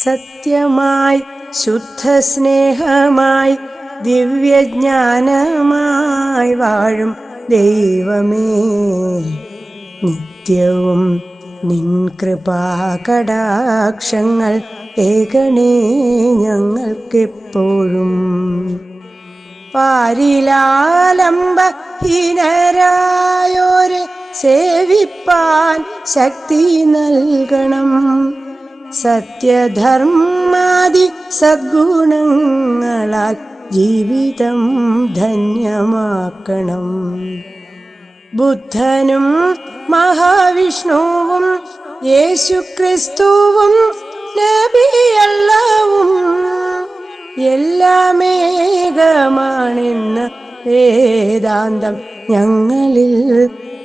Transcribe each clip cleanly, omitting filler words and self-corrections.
സത്യമായി ശുദ്ധസ്നേഹമായി ദിവ്യജ്ഞാനമായി വാഴും ദൈവമേ, നിത്യവും നിൻ കൃപാകടാക്ഷങ്ങൾ ഏകണേ ഞങ്ങൾക്കെപ്പോഴും. പാരിലാലംബഹീനരായോരെ സേവിപ്പാൻ ശക്തി നൽകണം. സത്യധർമാദി സദ്ഗുണങ്ങളാൽ ജീവിതം ധന്യമാക്കണം. ബുദ്ധനും മഹാവിഷ്ണുവും യേശുക്രിസ്തുവും നബിയല്ലാവും എല്ലാമേകമാണെന്ന വേദാന്തം ഞങ്ങളിൽ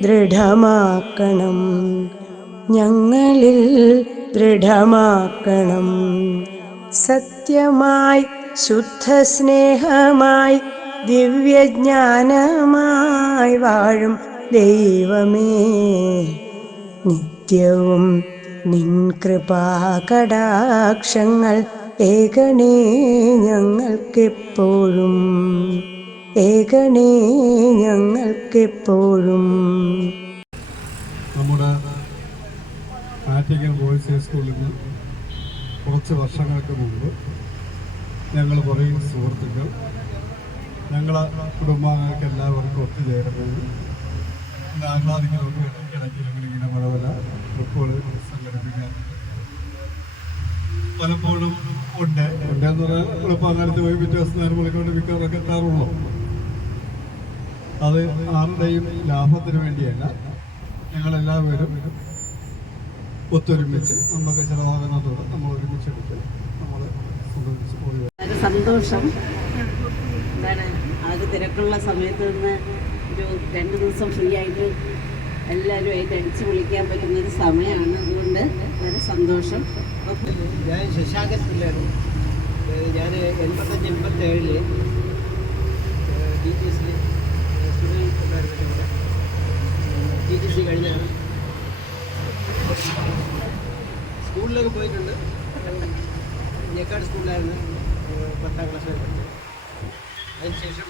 ദൃഢമാക്കണം, ഞങ്ങളിൽ ദൃഢമാക്കണം. സത്യമായി ശുദ്ധസ്നേഹമായി ദിവ്യജ്ഞാനമായി വാഴും ദൈവമേ, നിത്യവും നിൻ കൃപാകടാക്ഷങ്ങൾ ഏകണേ ഞങ്ങൾക്കെപ്പോഴും, ഏകണേ ഞങ്ങൾക്കെപ്പോഴും. നമ്മുടെ ആറ്റിങ്ങൽ ബോയ്സ് സ്കൂളിൽ നിന്ന് കുറച്ച് വർഷങ്ങൾക്ക് മുമ്പ് ഞങ്ങൾ കുറേ സുഹൃത്തുക്കൾ ഞങ്ങളെ കുടുംബാംഗങ്ങൾക്ക് എല്ലാവർക്കും ഒത്തുചേരുന്നതിന് ആഹ്ലാദികളൊക്കെ ഇടയ്ക്ക് ഞങ്ങളിങ്ങനെ പല ഫുട്ബോൾ സംഘടിപ്പിക്കാൻ പലപ്പോഴും ഉണ്ട്. ഉണ്ടെന്ന് പറഞ്ഞാൽ കുടുംബാംഗത്ത് പോയി പിറ്റേ ദിവസം നേരം വിളിക്കൊണ്ട് മിക്കവരൊക്കെ എത്താറുള്ളൂ. അത് ആരുടെയും ലാഭത്തിന് വേണ്ടിയല്ല, ഞങ്ങളെല്ലാവരും ഒത്തൊരുമിച്ച് നമുക്ക് ചിലവാകുന്നതോടെ നമ്മൾ ഒരുമിച്ചെടുത്ത് നമ്മൾ സംബന്ധിച്ച് പോയി. സന്തോഷം. എന്താണ് അത് തിരക്കുള്ള സമയത്ത് നിന്ന് ഒരു 2 ദിവസം ഫ്രീ ആയിട്ട് എല്ലാവരുമായിട്ട് അടിച്ചു പൊളിക്കാൻ പറ്റുന്നൊരു സമയമാണ്. അതുകൊണ്ട് വളരെ സന്തോഷം. ഞാൻ ശശാങ്കൻ പിള്ളേരും, ഞാൻ 85-87 TTC സ്റ്റുഡൻറ് ഉണ്ടായിരുന്നില്ല. TTC കഴിഞ്ഞാണ് സ്കൂളിലൊക്കെ പോയിട്ടുണ്ട്. ഞെക്കാട് സ്കൂളിലായിരുന്നു 10ാം ക്ലാസ് വരെ പഠിച്ചത്. അതിനുശേഷം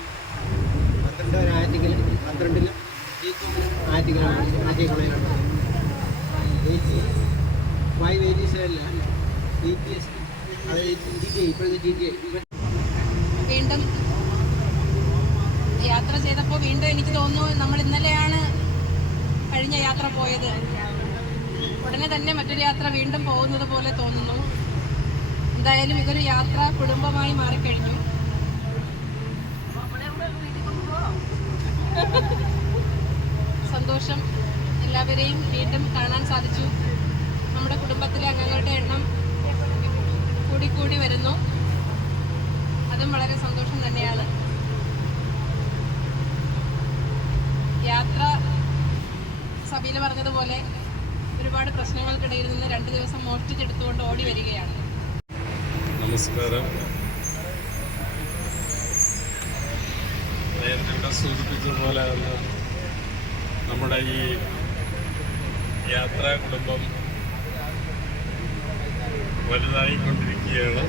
12 ആറ്റിങ്ങൽ, 12 ആറ്റിങ്ങലാണ് പഠിച്ചത്. ആറ്റിങ്ങൽ കോളേജിലാണ് പഠിച്ചത്. 587 TTS, അതായത് TTA, ഇപ്പോഴത്തെ TTA. വീണ്ടും യാത്ര ചെയ്തപ്പോൾ വീണ്ടും എനിക്ക് തോന്നുന്നു നമ്മൾ ഇന്നലെയാണ് കഴിഞ്ഞ യാത്ര പോയത്. ഉടനെ തന്നെ മറ്റൊരു യാത്ര വീണ്ടും പോകുന്നത് പോലെ തോന്നുന്നു. എന്തായാലും ഇതൊരു യാത്ര കുടുംബമായി മാറിക്കഴിഞ്ഞു. സന്തോഷം. എല്ലാവരെയും വീണ്ടും കാണാൻ സാധിച്ചു. നമ്മുടെ കുടുംബത്തിലെ അംഗങ്ങളുടെ എണ്ണം കൂടി വരുന്നു. അതും വളരെ സന്തോഷം തന്നെയാണ്. യാത്ര സഭയിൽ പറഞ്ഞതുപോലെ ഒരുപാട് പ്രശ്നങ്ങൾക്കിടയിൽ നിന്ന് 2 ദിവസം മോഷ്ടിച്ചെടുത്തുകൊണ്ട് ഓടി വരികയാണ്. നമസ്കാരം. നേരത്തെ ഇവിടെ സൂചിപ്പിച്ചതുപോലെ നമ്മുടെ ഈ യാത്രാ കുടുംബം വലുതായിക്കൊണ്ടിരിക്കുകയാണ്.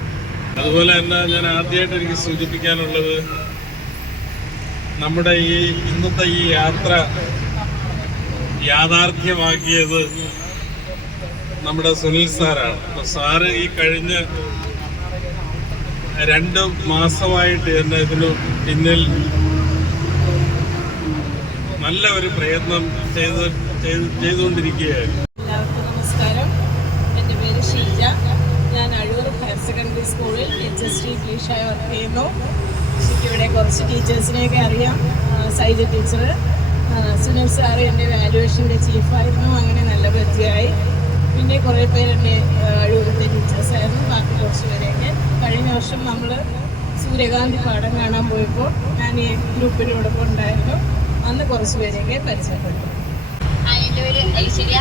അതുപോലെ തന്നെ ഞാൻ ആദ്യമായിട്ട് എനിക്ക് സൂചിപ്പിക്കാനുള്ളത്, നമ്മുടെ ഈ ഇന്നത്തെ ഈ യാത്ര യാഥാർത്ഥ്യമാക്കിയത് നമ്മുടെ സുനിൽ സാറാണ്. അപ്പോൾ സാറ് ഈ കഴിഞ്ഞ 2 മാസമായിട്ട് തന്നെ ഇതിന് പിന്നിൽ നല്ല ഒരു പ്രയത്നം ചെയ്തുകൊണ്ടിരിക്കുകയായിരുന്നു. എല്ലാവർക്കും നമസ്കാരം. എൻ്റെ പേര് ഷീജ. ഞാൻ അഴൂർ ഹയർ സെക്കൻഡറി സ്കൂളിൽ HST ടീച്ചറായി വർക്ക് ചെയ്യുന്നു. ഇവിടെ കുറച്ച് ടീച്ചേഴ്സിനെയൊക്കെ അറിയാം. സൈജ ടീച്ചർ, സുനിൽ സാറ് എൻ്റെ വാല്യുവേഷൻ്റെ ചീഫായിരുന്നു. അങ്ങനെ നല്ല പരിചയമായി. പിന്നെ കുറേ പേരെൻ്റെ അഴൂരത്തെ ടീച്ചേഴ്സായിരുന്നു. ബാക്കി കുറച്ച് പേരെയൊക്കെ കഴിഞ്ഞ വർഷം നമ്മൾ സൂര്യകാന്തി പാഠം കാണാൻ പോയപ്പോൾ ഞാൻ ഈ ഗ്രൂപ്പിനോടൊപ്പം ഉണ്ടായിരുന്നു. അന്ന് കുറച്ച് പേരെയൊക്കെ പരിചയപ്പെട്ടു. എൻ്റെ പേര് ഐശ്വര്യ.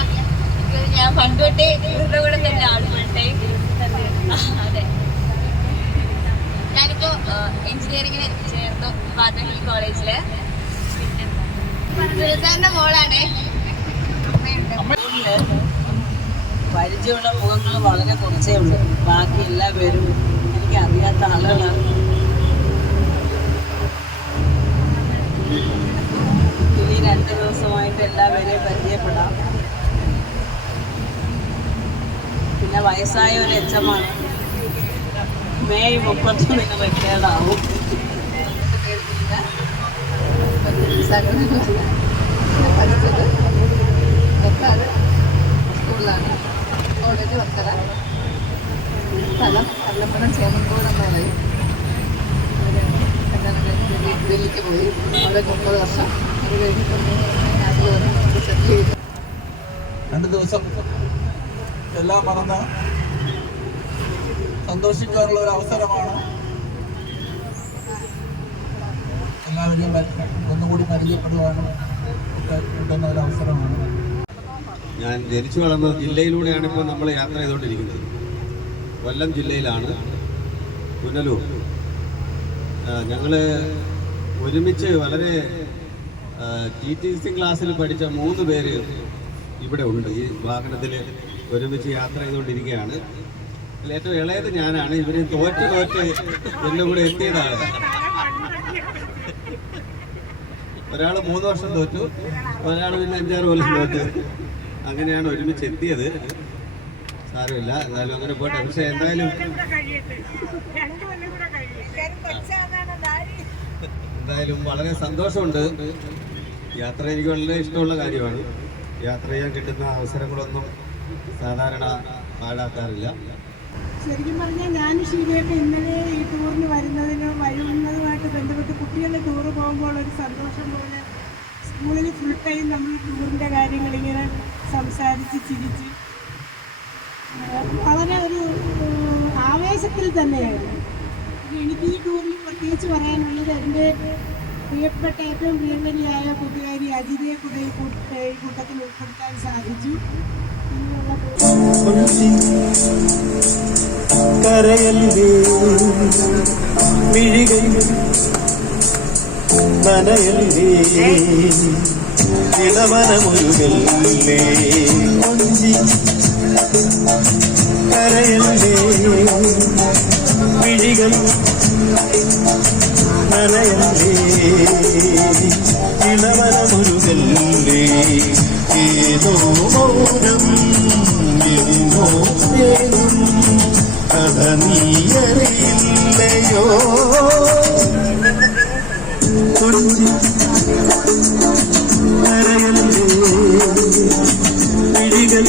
ഞാൻ പണ്ട് തൊട്ടേ ഇവരുടെ കൂടെ തന്നെ ആളുകളുടെ. അതെ, ഞാനിപ്പോൾ എഞ്ചിനീയറിങ്ങിന് ചേർന്നു പാത്തഹിൽ കോളേജിൽ. പിന്നെ സുൽത്താൻ്റെ മോളാണ്. പരിചയമുള്ള മുഖങ്ങൾ വളരെ കുറച്ചേ ഉള്ളൂ. ബാക്കി എല്ലാവരും എനിക്ക് അറിയാത്ത ആളുകളാണ്. ഇനി 2 ദിവസമായിട്ട് എല്ലാവരെയും പരിചയപ്പെടാം. പിന്നെ വയസ്സായ ഒരു എച്ചമാണ്. മെയ് 31 റിട്ടയർഡാവും. പഠിച്ചത് വെക്കാട് സ്കൂളിലാണ്. കോളേജ് വർക്കല. സ്ഥലം കല്ലമ്പലം ചേമങ്കോട് എന്ന് പറയും. ഡൽഹിക്ക് പോയി. അവിടെ 30 വർഷം. അത് കഴിഞ്ഞിട്ട് നാട്ടിൽ വന്ന് സെറ്റിൽ ചെയ്തു. 2 ദിവസം എല്ലാം മറന്ന് സന്തോഷിക്കാനുള്ള ഒരു അവസരമാണ്. എല്ലാവരെയും ഒന്നുകൂടി പരിചയപ്പെടുവാനും ഒക്കെ കിട്ടുന്ന ഒരു അവസരമാണ്. ഞാൻ ജനിച്ചു വളർന്ന ജില്ലയിലൂടെയാണ് ഇപ്പോൾ നമ്മൾ യാത്ര ചെയ്തുകൊണ്ടിരിക്കുന്നത്. കൊല്ലം ജില്ലയിലാണ്, പുനലൂർ. ഞങ്ങൾ ഒരുമിച്ച് വളരെ TTC ക്ലാസ്സിൽ പഠിച്ച 3 പേര് ഇവിടെ ഉണ്ട്. ഈ വാഹനത്തിൽ ഒരുമിച്ച് യാത്ര ചെയ്തുകൊണ്ടിരിക്കുകയാണ്. അതിൽ ഏറ്റവും ഇളയത് ഞാനാണ്. ഇവര് തോറ്റ് എൻ്റെ കൂടെ എത്തിയതാണ്. ഒരാൾ 3 വർഷം തോറ്റു, ഒരാൾ പിന്നെ 5-6 കൊല്ലം തോറ്റു. അങ്ങനെയാണ് ഒരുമിച്ച് എത്തിയത്. സാരമില്ല, എന്തായാലും അങ്ങനെ പോട്ടെ. പക്ഷെ എന്തായാലും വളരെ സന്തോഷമുണ്ട്. യാത്ര എനിക്ക് വളരെ ഇഷ്ടമുള്ള കാര്യമാണ്. യാത്ര ചെയ്യാൻ കിട്ടുന്ന അവസരങ്ങളൊന്നും സാധാരണ പാഴാക്കാറില്ല. ശരിക്കും പറഞ്ഞാൽ ഞാനും ഷീലയൊക്കെ ഇന്നലെ ഈ ടൂറിന് വരുന്നതുമായിട്ട് ബന്ധപ്പെട്ട് കുട്ടികളുടെ ടൂറ് പോകുമ്പോൾ ഒരു സന്തോഷം പോലെ സ്കൂളിൽ ഫുൾ ടൈം നമ്മൾ ടൂറിൻ്റെ കാര്യങ്ങളിങ്ങനെ സംസാരിച്ച് ചിരിച്ച് വളരെ ഒരു ആവേശത്തിൽ തന്നെയായിരുന്നു. എനിക്ക് ഈ ടൂറിൽ പ്രത്യേകിച്ച് പറയാനുള്ളത് എൻ്റെ പ്രിയപ്പെട്ട ഏറ്റവും പ്രിയങ്കരിയായ കൂട്ടുകാരി അജിതയെ കൂടെ ഈ കൂട്ടത്തിൽ ഉൾപ്പെടുത്താൻ സാധിച്ചു. കരയല്ലേ മിഴികൾ നനയല്ലേ ഇളവനമുരുകല്ലേ കൊഞ്ചി കരയല്ലേ മിഴികൾ നനയല്ലേ ഇളവനമുരുകല്ലേ ഏതോ മൗനം എന്നോ സ്നേഹം കഥ നീയറിയില്ലയോ കൊഞ്ചി കരയല്ലേ മിഴികൾ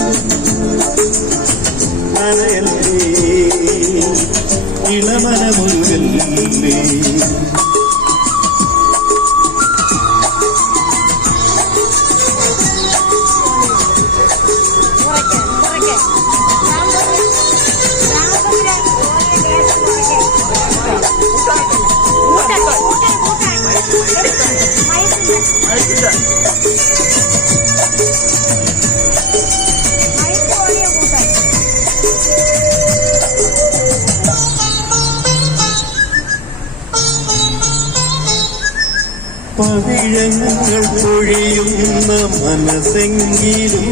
നനയല്ലേ ഇളമനമുരുകല്ലേ പവിഴങ്ങൾ പൊഴിയുന്ന മനസ്സെങ്കിലും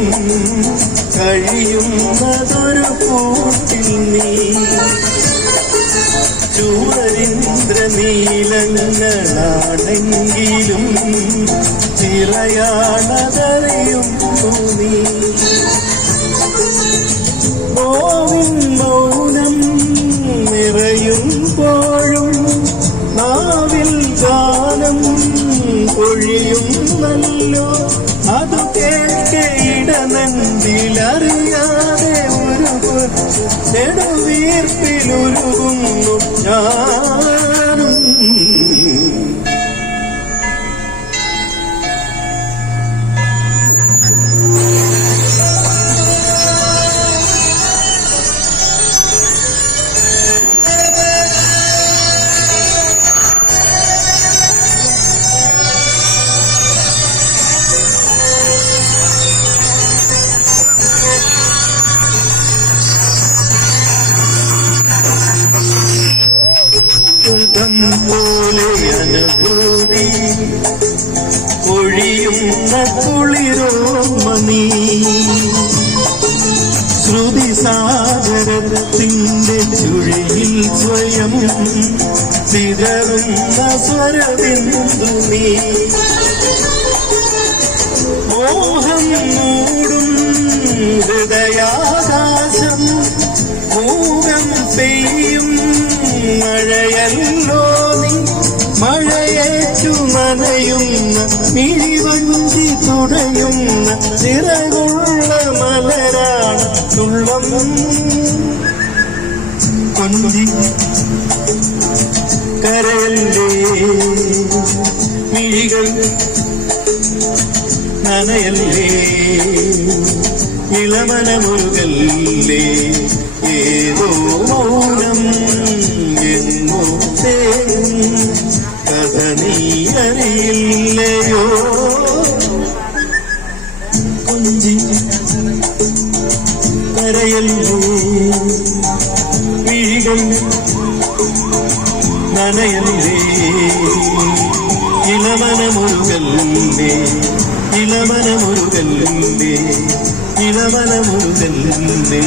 കഴിയുന്നതൊരു കൂട്ടിൽ നീ ചൂടരിന്ദ്രനീലങ്ങളാണെങ്കിലും തിറയാണതറിയും നീ നോവിൻ മൗനം നിറയുമ്പോഴും നാവിൽ ഗാനം ഒഴിയുന്നല്ലോ അതു കേൾക്കെ ഇടനെഞ്ചിലറിയാതെ ഒരു നെടുവീർപ്പിലുരുകുന്നു ഞാനും. പോലെ അനുഭൂതി ഒഴിയുന്ന കുളിരോർമ്മ നീ സാഗരത്തിന്റെ ചുഴിയിൽ സ്വയം ചിതറുന്ന സ്വരബിന്ദു നീ മോഹം മൂടും ഹൃദയാകാശം മൂകം പെയ്യും മഴയല്ലോ നീ മഴയേറ്റു നനയുന്ന മിഴിവഞ്ചി തുണയുന്ന ചിറകുള്ള മലരാണ് തുള്ളം കൊഞ്ചി കരയല്ലേ മിഴികൾ നനയല്ലേ ഇളമനമുരുകല്ലേ ഏതോ മൗനം എന്നോ തേടും കഥ നീ അറിയില്ലയോ കൊഞ്ചി കരയല്ലേ മിഴികൾ നനയല്ലേ ഇളമനമുരുകല്ലേ ഇളമനമുരുകല്ലേ ഇളമനമുരുകല്ലേ.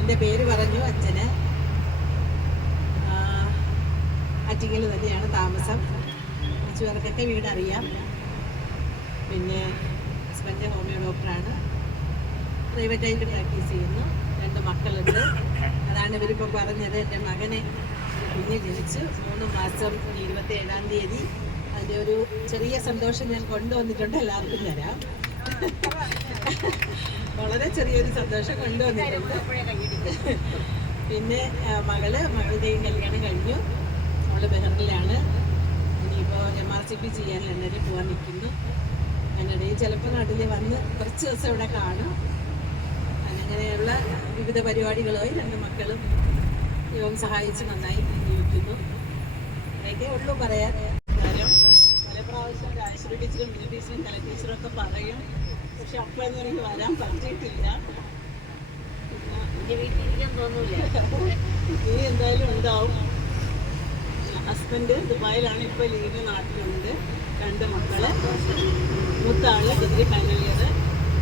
എൻ്റെ പേര് പറഞ്ഞു അച്ഛന്. ആറ്റിങ്ങൽ തന്നെയാണ് താമസം. അച്ചുവർക്കൊക്കെ വീടറിയാം. പിന്നെ ഹസ്ബൻഡ് ഹോമിയോ ഡോക്ടറാണ്. പ്രൈവറ്റായിട്ട് പ്രാക്ടീസ് ചെയ്യുന്നു. 2 മക്കളുണ്ട്. അതാണ് ഇവരിപ്പോൾ പറഞ്ഞത്. എൻ്റെ മകനെ കുഞ്ഞ് ജനിച്ചു 3 മാസം 27-ാം തീയതി. അതിൻ്റെ ഒരു ചെറിയ സന്തോഷം ഞാൻ കൊണ്ടുവന്നിട്ടുണ്ട്. എല്ലാവർക്കും തരാം. വളരെ ചെറിയൊരു സന്തോഷം കൊണ്ടുവന്നിട്ടുണ്ട്. പിന്നെ മകളുടെയും കല്യാണം കഴിഞ്ഞു. അവൾ ബഹറിലാണ്. ഇനിയിപ്പോൾ MRCP ചെയ്യാൻ ലണ്ടനിൽ പോകാൻ നിൽക്കുന്നു. അതിനിടയിൽ ചിലപ്പോൾ നാട്ടിൽ വന്ന് കുറച്ച് ദിവസം ഇവിടെ കാണും. അങ്ങനെയുള്ള വിവിധ പരിപാടികളുമായി 2 മക്കളും ദൈവം സഹായിച്ച് നന്നായി ജീവിക്കുന്നു. അങ്ങനെയൊക്കെ ഉള്ളൂ പറയാൻ. കാര്യം പല പ്രാവശ്യം രാജശ്രീ ടീച്ചറും മിനി ടീച്ചറും കല ടീച്ചറും ഒക്കെ പറയും. പക്ഷെ അപ്പോഴൊന്നും എനിക്ക് വരാൻ പറ്റിയിട്ടില്ല. എൻ്റെ വീട്ടിലിരിക്കാൻ തോന്നൂല. ഇനി എന്തായാലും ഉണ്ടാവും. ഹസ്ബൻഡ് ദുബായിലാണ്. ഇപ്പോൾ ലീവിന് നാട്ടിലുണ്ട്. 2 മക്കള്. മൂത്ത ആള് ഡിഗ്രി ഫൈനൽ ഇയർ,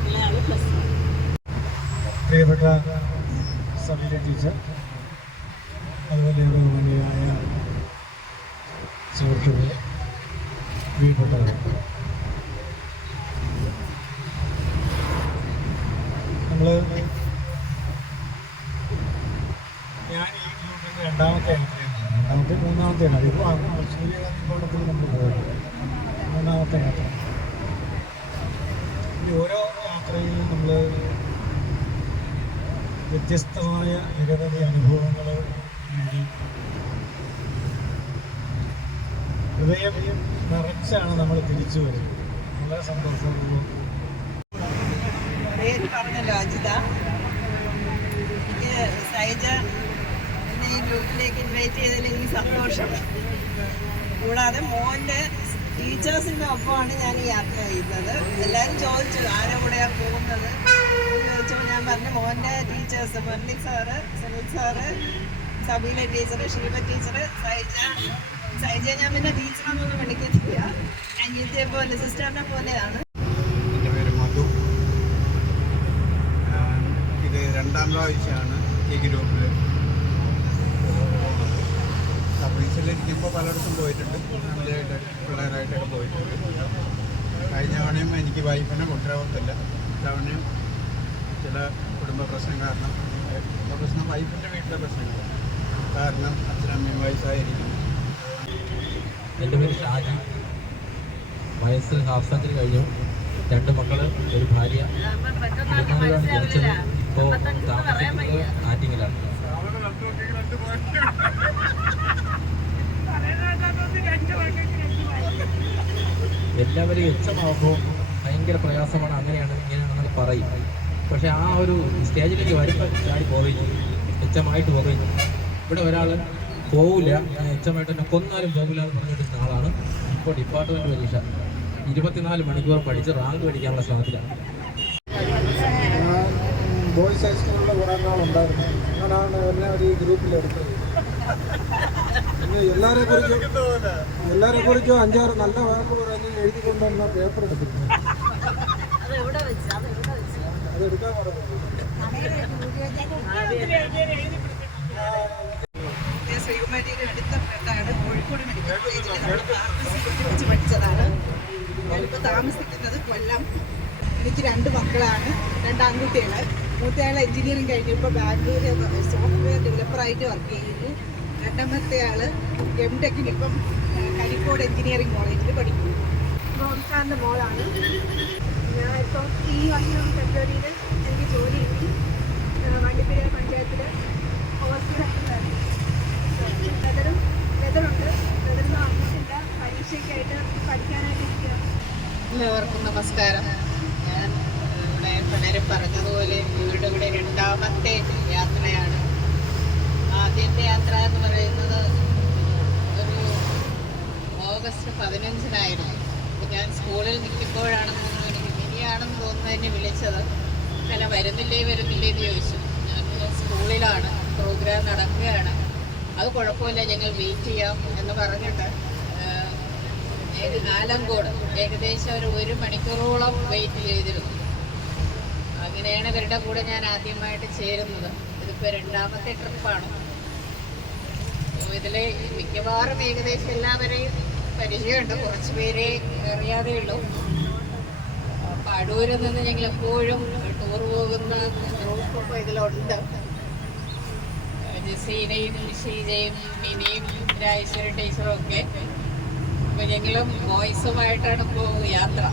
ഇളയാള് +1. പ്രിയപ്പെട്ട സബീല ടീച്ചർ, അതുപോലെ ഇവിടെ ബഹുമാനിയായ സുഹൃത്തുക്കളെ, പ്രിയപ്പെട്ടവർ, ഞാൻ ഈ ഗ്രൂപ്പിൻ്റെ 2ാമത്തെ യാത്രയാണ്. 3ാമത്തെയാണ്. അതിപ്പോൾ സൂര്യകാന്തി കോളത്തിൽ നമ്മൾ പോയത് 3ാമത്തെ യാത്ര. ഈ ഓരോ യാത്രയിലും നമ്മൾ വ്യത്യസ്തമായ നിരവധി അനുഭവങ്ങൾ നേടി ഹൃദയം നിറച്ചാണ് നമ്മൾ തിരിച്ചു വരുന്നത്. വളരെ സന്തോഷപൂർവ്വം. പേര് പറഞ്ഞല്ലോ അജിത. എനിക്ക് സൈജ എന്നെ ഈ ഗ്രൂപ്പിലേക്ക് ഇൻവൈറ്റ് ചെയ്തതിൽ എനിക്ക് സന്തോഷം. കൂടാതെ മോൻ്റെ ടീച്ചേഴ്സിൻ്റെ ഒപ്പമാണ് ഞാൻ ഈ യാത്ര ചെയ്യുന്നത്. എല്ലാവരും ചോദിച്ചു ആരുടെ കൂടെയാണ് പോകുന്നത് ചോദിച്ചപ്പോൾ ഞാൻ പറഞ്ഞു മോൻ്റെ teachers Murali sir, Sunil sir, Sabeela teacher, Sheeba teacher, Saija ഞാൻ പിന്നെ ടീച്ചറൊന്നും വിളിക്കത്തില്ല. അനിയത്തെ പോലെ സിസ്റ്ററിനെ പോലെയാണ്. എൻ്റെ പേര് മധു. ഇത് 2ാം പ്രാവശ്യമാണ് ഈ ഗ്രൂപ്പിൽ പോകുന്നത്. സർവീസിലിരിക്കുമ്പോൾ പലയിടത്തും പോയിട്ടുണ്ട്. ഫാമിലിയായിട്ട് പിള്ളേരായിട്ടൊക്കെ പോയിട്ടുണ്ട്. കഴിഞ്ഞ തവണയും എനിക്ക് വൈഫിനെ കൊണ്ടുവരത്തില്ല. തവണയും ചില കുടുംബ പ്രശ്നം കാരണം, വൈഫിൻ്റെ വീട്ടിലെ പ്രശ്നങ്ങൾ കാരണം അച്ഛനമ്മയും വയസ്സായിരിക്കുന്നു. എൻ്റെ പേര് ഷാജി. വയസ്സ് ഹാഫ് സെഞ്ചുറി കഴിഞ്ഞു. 2 മക്കൾ, ഒരു ഭാര്യ. ജനിച്ചത് ഇപ്പോൾ താമസിക്കുന്നത് ആറ്റിങ്ങലാണ്. എല്ലാവരെയും എച്ചമാകുമ്പോൾ ഭയങ്കര പ്രയാസമാണ്. അങ്ങനെയാണ് ഇങ്ങനെയാണെന്ന് പറയും. പക്ഷെ ആ ഒരു സ്റ്റേജിലേക്ക് വരുമ്പോൾ ചാടി പോവുകയും എച്ചമായിട്ട് പോവുകയും. ഇവിടെ ഒരാൾ പോവില്ല, എച്ചമായിട്ട് തന്നെ കൊന്നാലും പോകില്ല എന്ന് പറഞ്ഞിട്ടുള്ള ആളാണ്. ഇപ്പോൾ ഡിപ്പാർട്ട്മെൻറ്റ് പരീക്ഷ 24 മണിക്കൂർ പഠിച്ച് റാങ്ക് മേടിക്കാനുള്ള ശ്രമത്തിലാണ്. ബോയ്സ് ഹൈസ്കൂളിലെ കുറേ നാളുണ്ടായിരുന്നു. അങ്ങനെയാണ് എല്ലാവരും ഈ ഗ്രൂപ്പിലെടുത്തത്. എല്ലാവരെ കുറിച്ചും 5-6 നല്ല വാക്ക് പറഞ്ഞ് എഴുതി കൊണ്ടുവന്ന പേപ്പർ എടുത്തിട്ടുണ്ട്. അതെടുക്കാൻ പറഞ്ഞു. ഞാൻ ശ്രീകുമാരിയുടെ അടുത്ത ഫ്രണ്ടാണ്. കോഴിക്കോട് മെഡിക്കൽ കോളേജിൽ വെച്ച് പഠിച്ചതാണ്. ഞാനിപ്പോൾ താമസിക്കുന്നത് കൊല്ലം. എനിക്ക് 2 മക്കളാണ്, 2 ആൺകുട്ടികൾ. മൂത്തയാൾ എഞ്ചിനീയറിംഗ് കഴിഞ്ഞു, ഇപ്പോൾ ബാംഗ്ലൂർ സോഫ്റ്റ്വെയർ ഡെവലപ്പറായിട്ട് വർക്ക് ചെയ്യുന്നു. രണ്ടാമത്തെ ആൾ എംടെക്കിന് ഇപ്പം കരിക്കോട് എഞ്ചിനീയറിംഗ് കോളേജിൽ പഠിക്കുന്നു. റോംസാറിൻ്റെ മോളാണ്. ഞാൻ ഇപ്പോൾ ഈ വർഷം ഫെബ്രുവരിയിൽ എനിക്ക് ജോലി കിട്ടി. വണ്ടിപ്പെരിയ പഞ്ചായത്തിൽ ഓവർസീറായിട്ട് വെതറുണ്ട്. വെതറിന് വന്നിട്ടില്ല. പരീക്ഷയ്ക്കായിട്ട് പഠിക്കാനായിട്ട് ഇരിക്കുക. എല്ലാവർക്കും നമസ്കാരം. ഞാൻ ഇവിടെ പലരും പറഞ്ഞതുപോലെ ഇവിടെ 2ാമത്തെ യാത്രയാണ്. ആദ്യത്തെ യാത്ര എന്ന് പറയുന്നത് ഒരു ഓഗസ്റ്റ് 15-നായിരുന്നു. അപ്പോൾ ഞാൻ സ്കൂളിൽ നിൽക്കുമ്പോഴാണെന്ന് തോന്നുന്നു, എനിക്ക് മിനിയാണെന്ന് തോന്നുന്നു എന്നെ വിളിച്ചത്. അല്ല, വരുന്നില്ലേ എന്ന് ചോദിച്ചു. ഞാൻ സ്കൂളിലാണ്, പ്രോഗ്രാം നടക്കുകയാണ്, അത് കുഴപ്പമില്ല, ഞങ്ങൾ വെയിറ്റ് ചെയ്യാം എന്ന് പറഞ്ഞിട്ട് ആലങ്കോട് ഏകദേശം ഒരു 1 മണിക്കൂറോളം വെയിറ്റ് ചെയ്തിരുന്നു. അങ്ങനെയാണ് ഇവരുടെ കൂടെ ഞാൻ ആദ്യമായിട്ട് ചേരുന്നത്. ഇതിപ്പോൾ 2ാമത്തെ ട്രിപ്പാണ്. ഇതിൽ മിക്കവാറും ഏകദേശം എല്ലാവരെയും പരിചയമുണ്ട്, കുറച്ച് പേരെ അറിയാതെ ഉള്ളൂ. അപ്പോൾ അടൂരിൽ നിന്ന് ഞങ്ങൾ എപ്പോഴും ടൂർ പോകുന്ന ഗ്രൂപ്പ് ഇതിലുണ്ട്. ജസീനയും ഷീജയും മിനിയും രാജേശ്വരി ടീച്ചറും ഒക്കെ. അപ്പോൾ ഞങ്ങളും ബോയ്സുമായിട്ടാണ് ഇപ്പോൾ യാത്ര.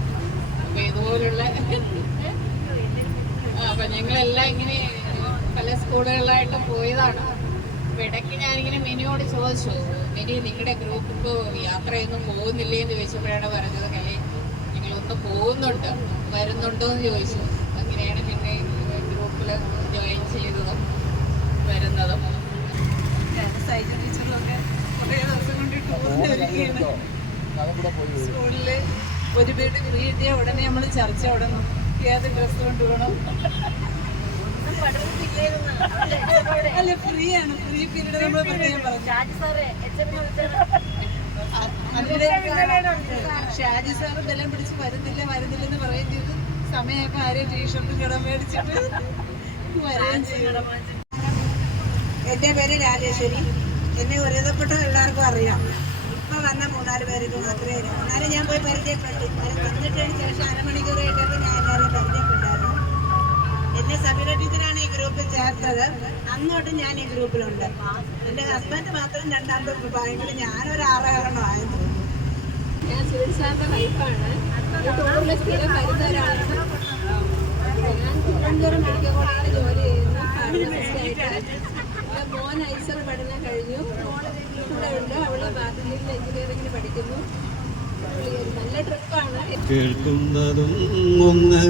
അപ്പോൾ ഇതുപോലുള്ള അപ്പം ഞങ്ങളെല്ലാം ഇങ്ങനെ പല സ്കൂളുകളിലായിട്ട് പോയതാണ്. അപ്പോൾ ഇടയ്ക്ക് ഞാനിങ്ങനെ മിനിയോട് ചോദിച്ചു, മിനി നിങ്ങളുടെ ഗ്രൂപ്പ് ഇപ്പോൾ യാത്രയൊന്നും പോകുന്നില്ലേ എന്ന് ചോദിച്ചപ്പോഴാണ് പറഞ്ഞത്, ഞങ്ങളൊന്ന് പോകുന്നുണ്ട്, വരുന്നുണ്ടോ എന്ന് ചോദിച്ചു. അങ്ങനെയാണ് പിന്നെ ഗ്രൂപ്പിൽ ജോയിൻ ചെയ്തതും വരുന്നതും. സൈജ ടീച്ചറുമൊക്കെ കുറേ ദിവസം കൊണ്ട് ടൂറിന് വരികയാണ്. സ്കൂളിൽ ഒരു പീരീഡ് ഫ്രീ കിട്ടിയ ഉടനെ നമ്മൾ ചർച്ച തുടങ്ങും, ഏത് ഡ്രസ്സ് കൊണ്ടുപോകണം. അല്ല, ഫ്രീ ആണ്, ഫ്രീ പീരീഡ് നമ്മൾ പ്രത്യേകം പറഞ്ഞു. ഷാജി സാറ് ബലം പിടിച്ച് വരുന്നില്ലെന്ന് പറയുകയും ചെയ്തു. സമയമായപ്പോൾ ആരെയും ടീഷർട്ടും കടം മേടിച്ചിട്ട് വരികയും ചെയ്യണം. എൻ്റെ പേര് രാജേശ്വരി. എന്നെ ഒരുതപ്പെട്ട എല്ലാവർക്കും അറിയാം. ഇപ്പം വന്ന 3-4 പേർക്ക് മാത്രമേ അറിയാം. എന്നാലും ഞാൻ പോയി പരിചയപ്പെട്ടു. വന്നിട്ടതിന് ശേഷം അരമണിക്കൂർ കഴിഞ്ഞപ്പോൾ ഞാൻ എല്ലാവരും പരിചയപ്പെട്ടായിരുന്നു. എന്നെ സബീന ടീച്ചറാണ് ഈ ഗ്രൂപ്പിൽ ചേർത്തത്. അന്നോട്ട് ഞാൻ ഈ ഗ്രൂപ്പിലുണ്ട്. എൻ്റെ ഹസ്ബൻഡ് മാത്രം 2ാമത്തെ ഗ്രൂപ്പായെങ്കിൽ ഞാനൊരു 6 ആയെന്ന് തോന്നുന്നു. ഞാൻ സുനിൽ സാറിൻ്റെ വൈഫാണ്. ടൂറിൽ സ്ഥിരം വരുന്ന ഒരാളാണ്. ഞാൻ തിരുവനന്തപുരം മെഡിക്കൽ കോളേജിൽ ജോലി ചെയ്യുന്നു, ഫാർമസിസ്റ്റായിട്ട്. മോൻ ഐസർ പഠനം കഴിഞ്ഞു, ഇവിടെ ഉണ്ട്. അവള് ബാംഗ്ലൂരിൽ എഞ്ചിനീയറിംഗിന് പഠിക്കുന്നു. നല്ല ട്രിപ്പാണ്. കേൾക്കുന്നതും ഒന്ന്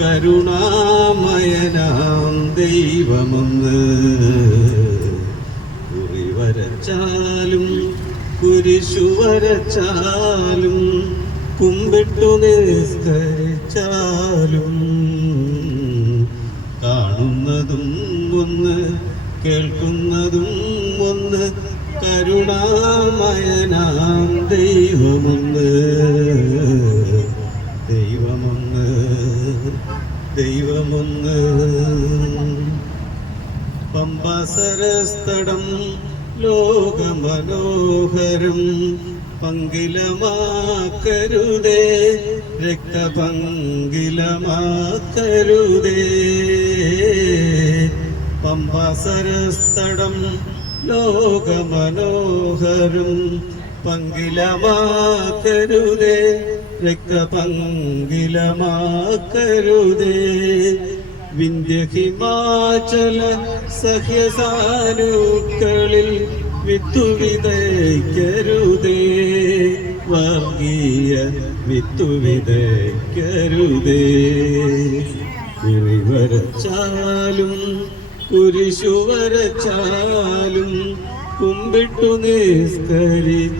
കരുണാമയനാം ദൈവമൊന്ന്, കുറി വരച്ചാലും കുരിശു വരച്ചാലും കുമ്പിട്ടു നിസ്കരിച്ചാലും കാണുന്നതും ഒന്ന് കേൾക്കുന്നതും ഒന്ന് കരുണാമയനാം ദൈവമൊന്ന്, ദൈവമൊന്ന്, ദൈവമൊന്ന്. പമ്പസരസ്തടം ലോകമനോഹരം പങ്കിലമാക്കരുതേ, രക്തപങ്കിലമാക്കരുതേ. പമ്പസരസ്തടം ലോകമനോഹരം പങ്കിലമാക്കരുതേ, രക്തപങ്കിലമാക്കരുതേ. വിന്ധ്യഹിമാചല സഹ്യസാനുക്കളിൽ വിത്തുവിതയ്ക്കരുതേ, വർഗീയ വിത്തുവിതയ്ക്കരുതേ. കുറി വരച്ചാലും കുരിശു വരച്ചാലും കുമ്പിട്ടു നിസ്കരിച്ചാലും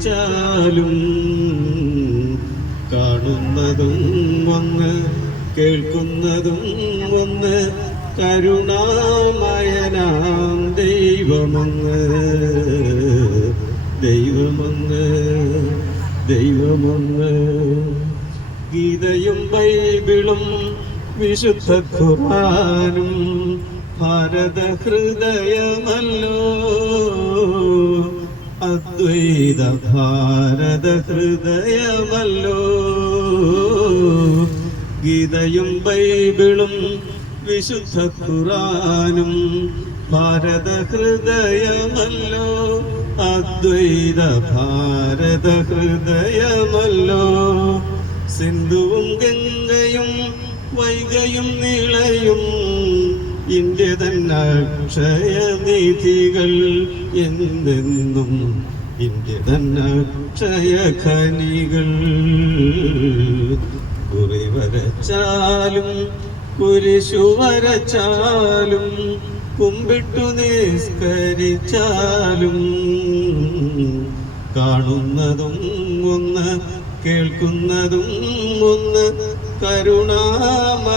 കാണുന്നതും ഒന്ന് കേൾക്കുന്നതും ഒന്ന് കരുണാമയനാം ദൈവമൊന്ന്, ദൈവമൊന്ന്, ദൈവമൊന്ന്. ഗീതയും ബൈബിളും വിശുദ്ധ ഖുർആനും ഭാരത ഹൃദയമല്ലോ, അദ്വൈത ഭാരത ഹൃദയമല്ലോ. ഗീതയും ബൈബിളും വിശുദ്ധ ഖുർആനും ഭാരത ഹൃദയമല്ലോ, അദ്വൈത ഭാരത ഹൃദയമല്ലോ. സിന്ധുവും ഗംഗയും വൈഗയും നിളയും ഇന്ത്യ തന്നെ അക്ഷയനിധികൾ എന്തെന്നും, ഇന്ത്യ തന്നെ അക്ഷയഖനികൾ. കുറി വരച്ചാലും കുരിശു വരച്ചാലും കുമ്പിട്ടു നിസ്കരിച്ചാലും കാണുന്നതും ഒന്ന് കേൾക്കുന്നതും ഒന്ന്, കരുണാമയനാം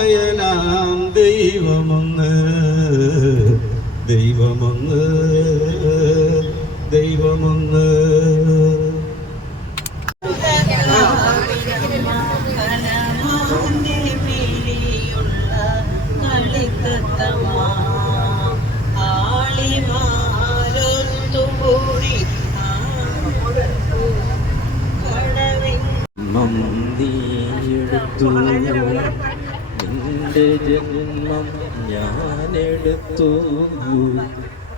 ദൈവമൊന്ന്, ദൈവമൊന്ന്, ദൈവമൊന്ന്. മന്ദിയെടുത്തു നിന്റെ ജന്മം ഞാനെടുത്തു,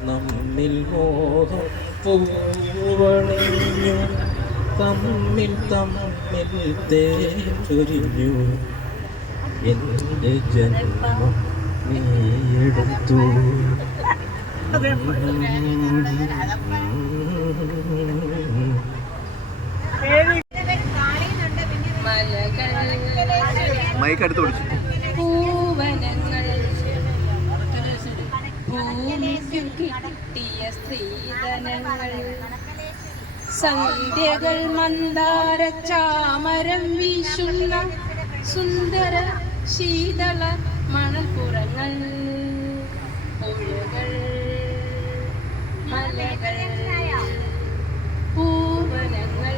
നമ്മിൽ മോഹം പൂവണിഞ്ഞു, തമ്മിൽ തമ്മിൽ തേച്ചൊരിഞ്ഞു. എൻ്റെ ജന്മം നീയെടുത്തു. മൈക്കടുത്ത് പിടിച്ചു. പൂവനങ്ങൾ ഭൂമിക്കു കിട്ടിയ സ്ത്രീധനങ്ങൾ, സന്ധ്യകൾ മന്ദാര ചാമരം വീശുന്ന സുന്ദര ശീതള മണൽപ്പുറങ്ങൾ, പുഴകൾ മലകൾ പൂവനങ്ങൾ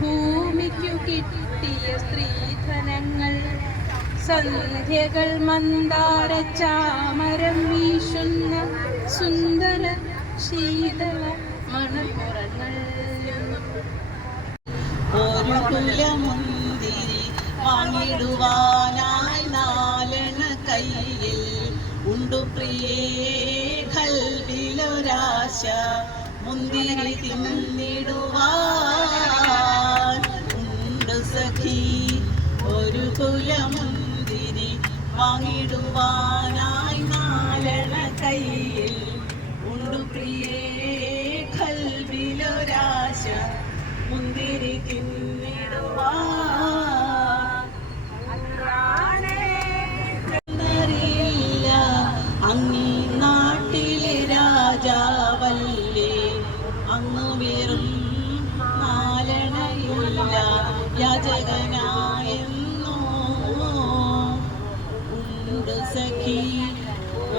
ഭൂമിക്കു കിട്ടിയ സ്ത്രീധനങ്ങൾ, സന്ധ്യകൾ മന്ദാര ചാമരം വീശുന്ന സുന്ദര ശീതള മണൽപ്പുറങ്ങൾ. ഒരു കുലമുന്തിരി വാങ്ങിടുവാനായി നാലെണ്ണ കയ്യിൽ ഉണ്ടു പ്രിയേ കൽവിലൊരാശ, മുന്തിരി തിന്നിടുവാൻ ഉണ്ട് സഖി. ഒരു കുലമുന്തിരി വാങ്ങിടുവാനായി നാലെണ്ണ കയ്യിൽ ഉണ്ടു പ്രിയേ കൽവിലൊരാശ, മുന്തിരി തിന്നിടുവാൻ. അങ്ങീ നാട്ടിലെ രാജാവല്ലേ, അങ്ങ് വെറും നാലണയില്ല യാചകനായെന്നോ ഉണ്ട് സഖി.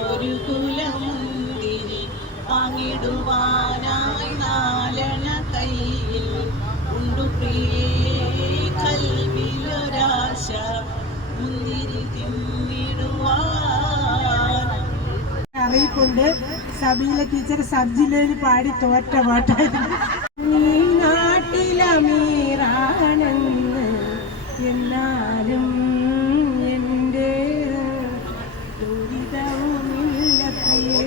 ഒരു കുലമുന്തിരി വാങ്ങിടുവാനായി നാലണ കയ്യിൽ ഉണ്ടു പ്രിയേ കൽവിലൊരാശ, മുന്തിരി തിന്നിടുവാൻ. അറിയിപ്പുണ്ട്. സബീല ടീച്ചർ സബ് ജില്ലയിൽ പാടി തോറ്റ പാട്ടായിരുന്നു. നീ നാട്ടിലമീറാണെന്ന് എന്നാലും എൻ്റെ ദുരിതവുമില്ല പ്രിയേ.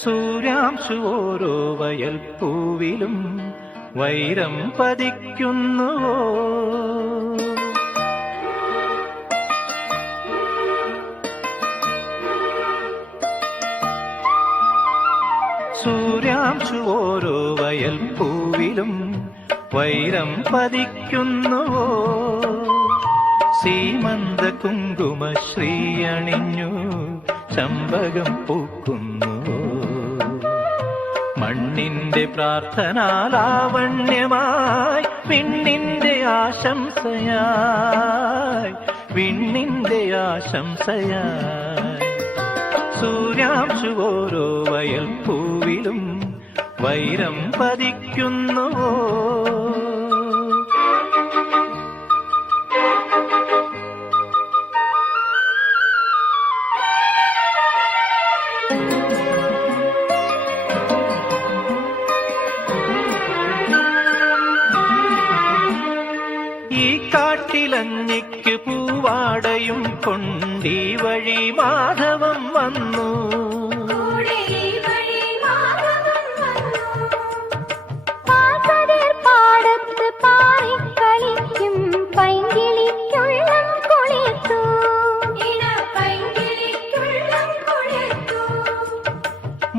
സൂര്യാംശു ഓരോ വയൽ പൂവിലും വൈരം പതിക്കുന്നുവോ? സൂര്യാംശു ഓരോ വയൽ പൂവിലും വൈരം പതിക്കുന്നുവോ? സീമന്ത കുങ്കുമ ശ്രീയണിഞ്ഞു ചമ്പകം പൂക്കുന്നുവോ? മണ്ണിന്റെ പ്രാർത്ഥനാലാവണ്യമായി വിണ്ണിന്റെ ആശംസയായി, വിണ്ണിന്റെ ആശംസയായി. സൂര്യാംശു ഓരോ വയൽ പൂവിലും വൈരം പതിക്കുന്നുവോ? ഈ കാട്ടിലഞ്ഞിക്ക് പൂവാടയും കൊണ്ടീ വഴി മാധവം വന്നു. പാടത്ത് പാറിക്കളിക്കും പൈങ്കിളിക്കുള്ളം കൊളിർത്തു.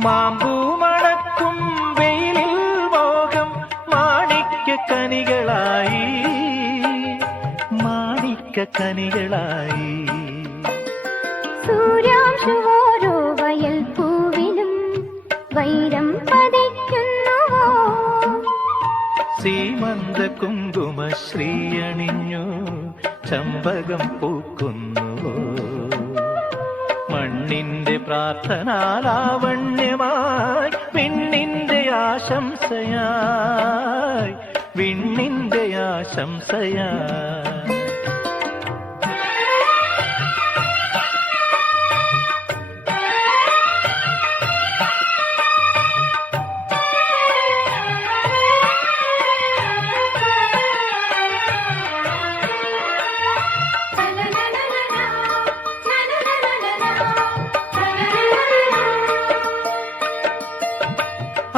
മാമ്പൂ മണക്കും വെയിലിൽ മോഹം മാണിക്യക്കനികളായി, മാണിക്യക്കനികളായി. സൂര്യാംശു ഓരോ വയൽ പൂവിലും വൈരം പതിക്കുന്നുവോ? സീമന്ത കുങ്കുമ ശ്രീയണിഞ്ഞു ചമ്പകം പൂക്കുന്നുവോ? മണ്ണിന്റെ പ്രാർത്ഥനാലാവണ്യമായി വിണ്ണിന്റെ ആശംസയായി, വിണ്ണിന്റെ ആശംസയായി.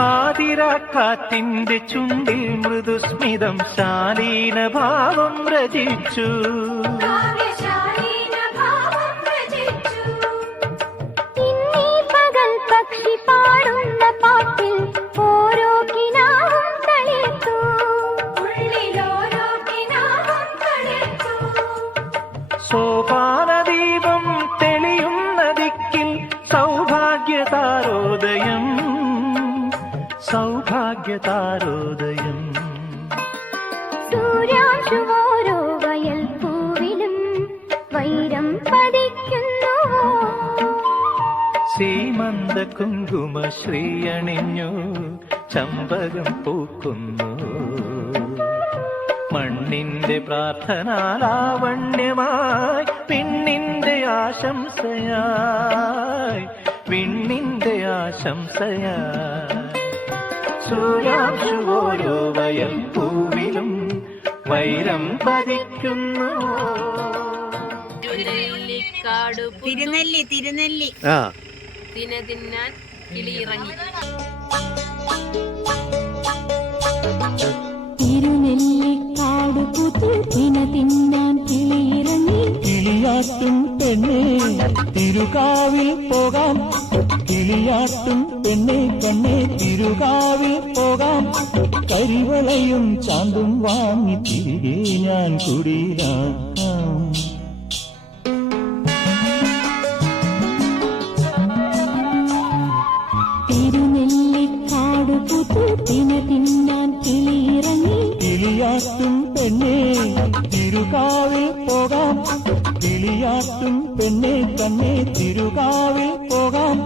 ആതിരാക്കാറ്റിന്റെ ചുണ്ടിൽ മൃദുസ്മിതം ശാലീന ഭാവം രചിച്ചു. ഇന്നീ പകൽ പക്ഷി പാടുന്ന പാട്ടിൽ ഓരോ കിനാവും തളിർത്തു. സോപാനദീപം തെളിയുന്ന ദിക്കിൽ സൗഭാഗ്യതാരോദയം, സൗഭാഗ്യതാരോദയം. സൂര്യാംശു ഓരോ വയൽ പൂവിലും വൈരം പതിക്കുന്നുവോ? സീമന്ത കുങ്കുമ ശ്രീയണിഞ്ഞു ചമ്പകം പൂക്കുന്നു. മണ്ണിന്റെ പ്രാർത്ഥനാലാവണ്യമായി പിന്നിന്റെ ആശംസയായി, വിണ്ണിന്റെ ആശംസയായി. സൂര്യാംശു ഓരോ വയൽ പൂവിലും വൈരം പതിക്കുന്നു. തിരുനെല്ലി തിരുനെല്ലി തിന തിന്നാൻ കിളിയിറങ്ങി. തിരുനെല്ലിക്കാട് പൂത്തു തിന തിന്നാൻ കിളിയിറങ്ങി. കിളിയാട്ടും പെണ്ണെ തിരുകാവിൽ പോകാം, കിളിയാട്ടും പെണ്ണെ പെണ്ണെ തിരുകാവിൽ പോകാം. കരിവളയും ചാന്തും വാങ്ങി തിരികെ ഞാൻ കുടിയിലാക്കാം. തിരുനെല്ലിക്കാട് പൂത്തു തിന തിന്നാൻ കിളിയിറങ്ങി. കിളിയാട്ടും പെണ്ണെ തിരുകാവിൽ പോകാം, കിളിയാട്ടും പെണ്ണെ പെണ്ണെ തിരുകാവിൽ പോകാം.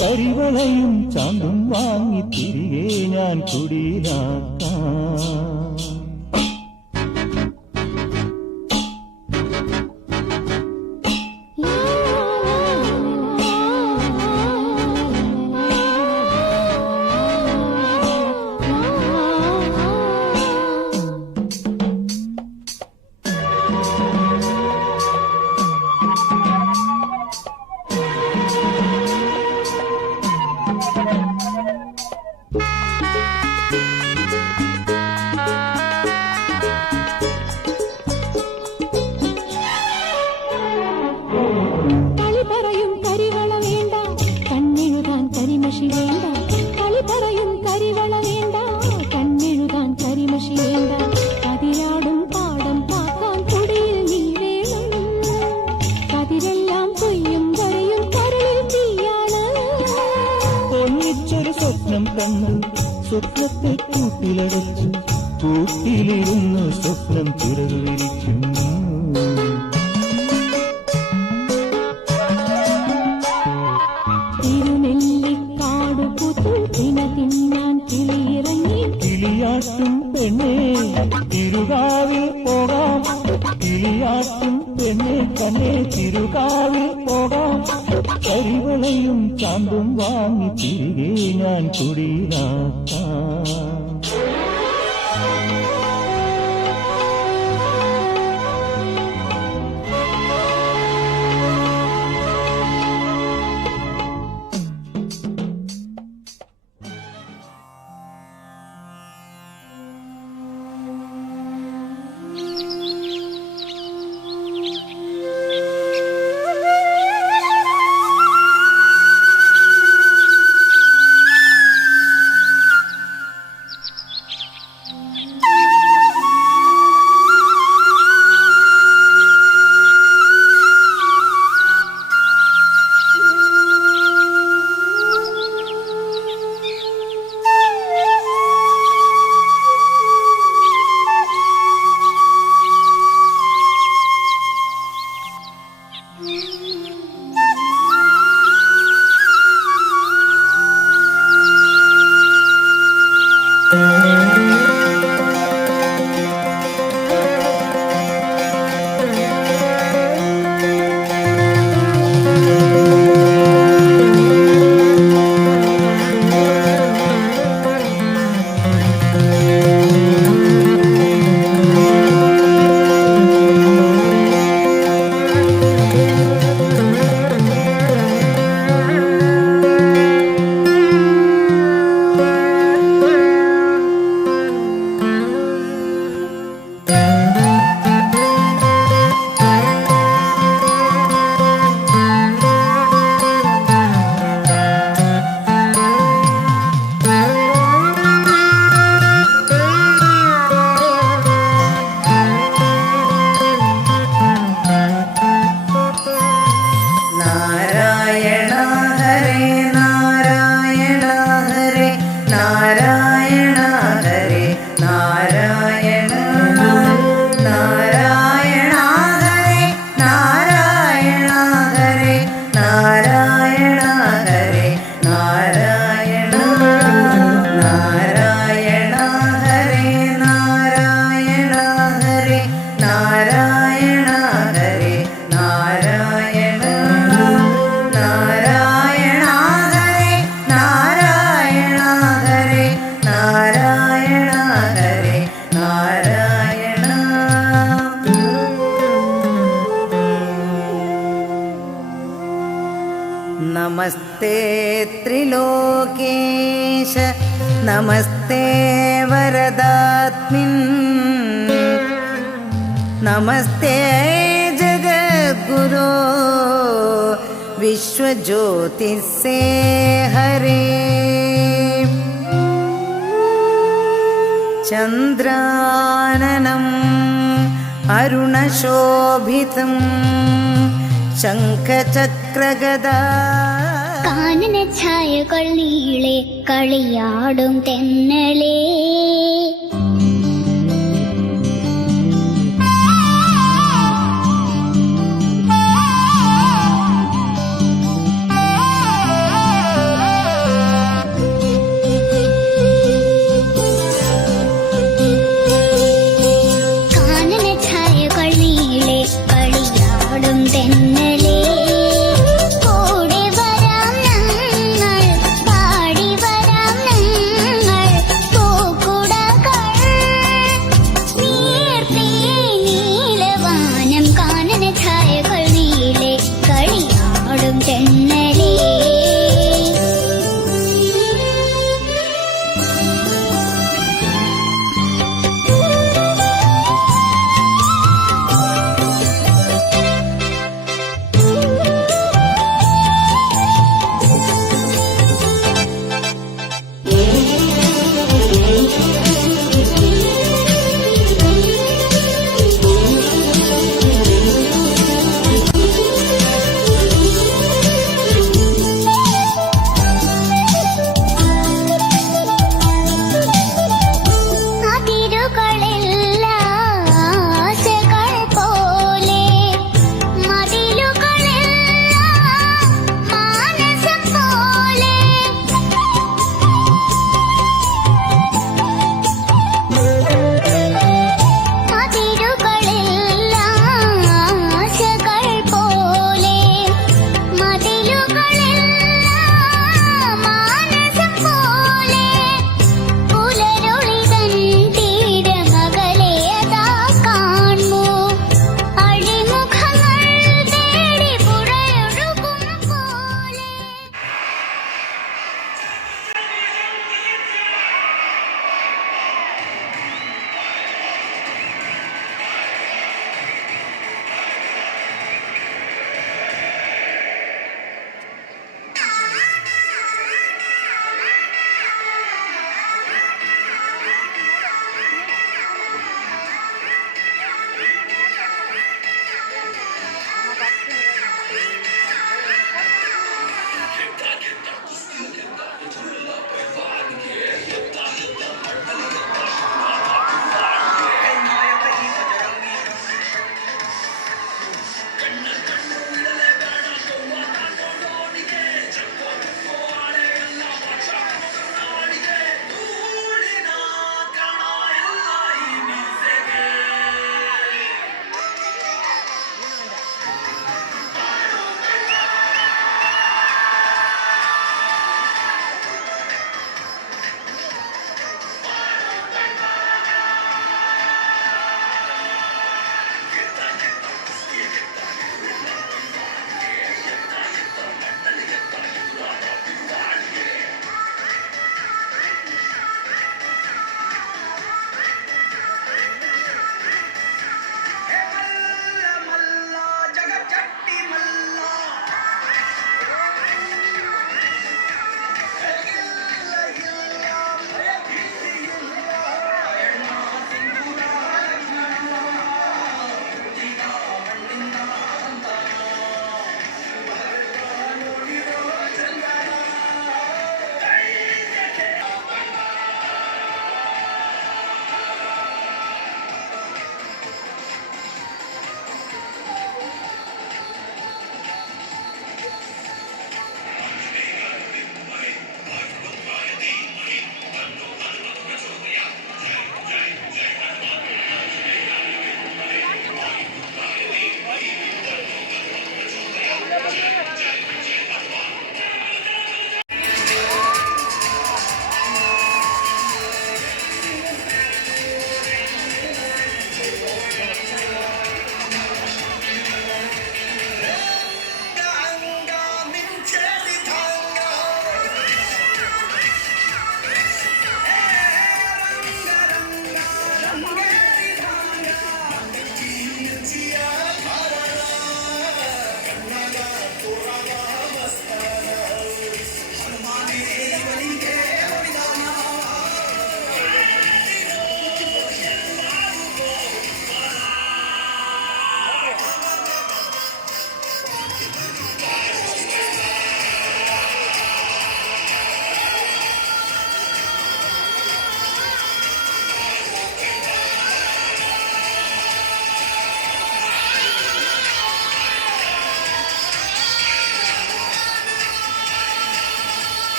കരിവളയും ചാന്തും വാങ്ങി തിരികെ ഞാൻ കുടിയിലാക്കാം. സ്നേഹത്തെ കൂട്ടിലടച്ചു കൂട്ടിലിരുന്നു സ്വപ്നം ചിറകു വിരിച്ചു. തിരുനെല്ലിക്കാട് പൂത്തു തിന തിന്നാൻ കിളിയിറങ്ങി. കിളിയാട്ടും പെണ്ണേ തിരുകാവിൽ പോകാം, കിളിയാട്ടും പെണ്ണെ തന്നെ തിരുകാവിൽ പോകാം. കരിവളയും ചാന്തും വാങ്ങി തിരികെ ഞാൻ കുടിയിലാക്കാം. नमस्ते त्रिलोकेश नमस्ते वरदात्मिन् नमस्ते जगद्गुरो विश्वज्योतिसे हरे चन्द्राननम् अरुणशोभितं ശംഖചക്രഗദാ കാനന ഛായകൾ നീളെ കളിയാടും തെന്നലേ കാനന ഛായകൾ നീളെ കളിയാടും തെന്നലേ കൂടെ വരാം ഞങ്ങൾ പാടി വരാം ഞങ്ങൾ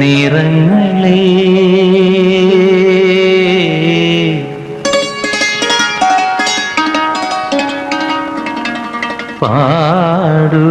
നിറങ്ങളേ പാടൂ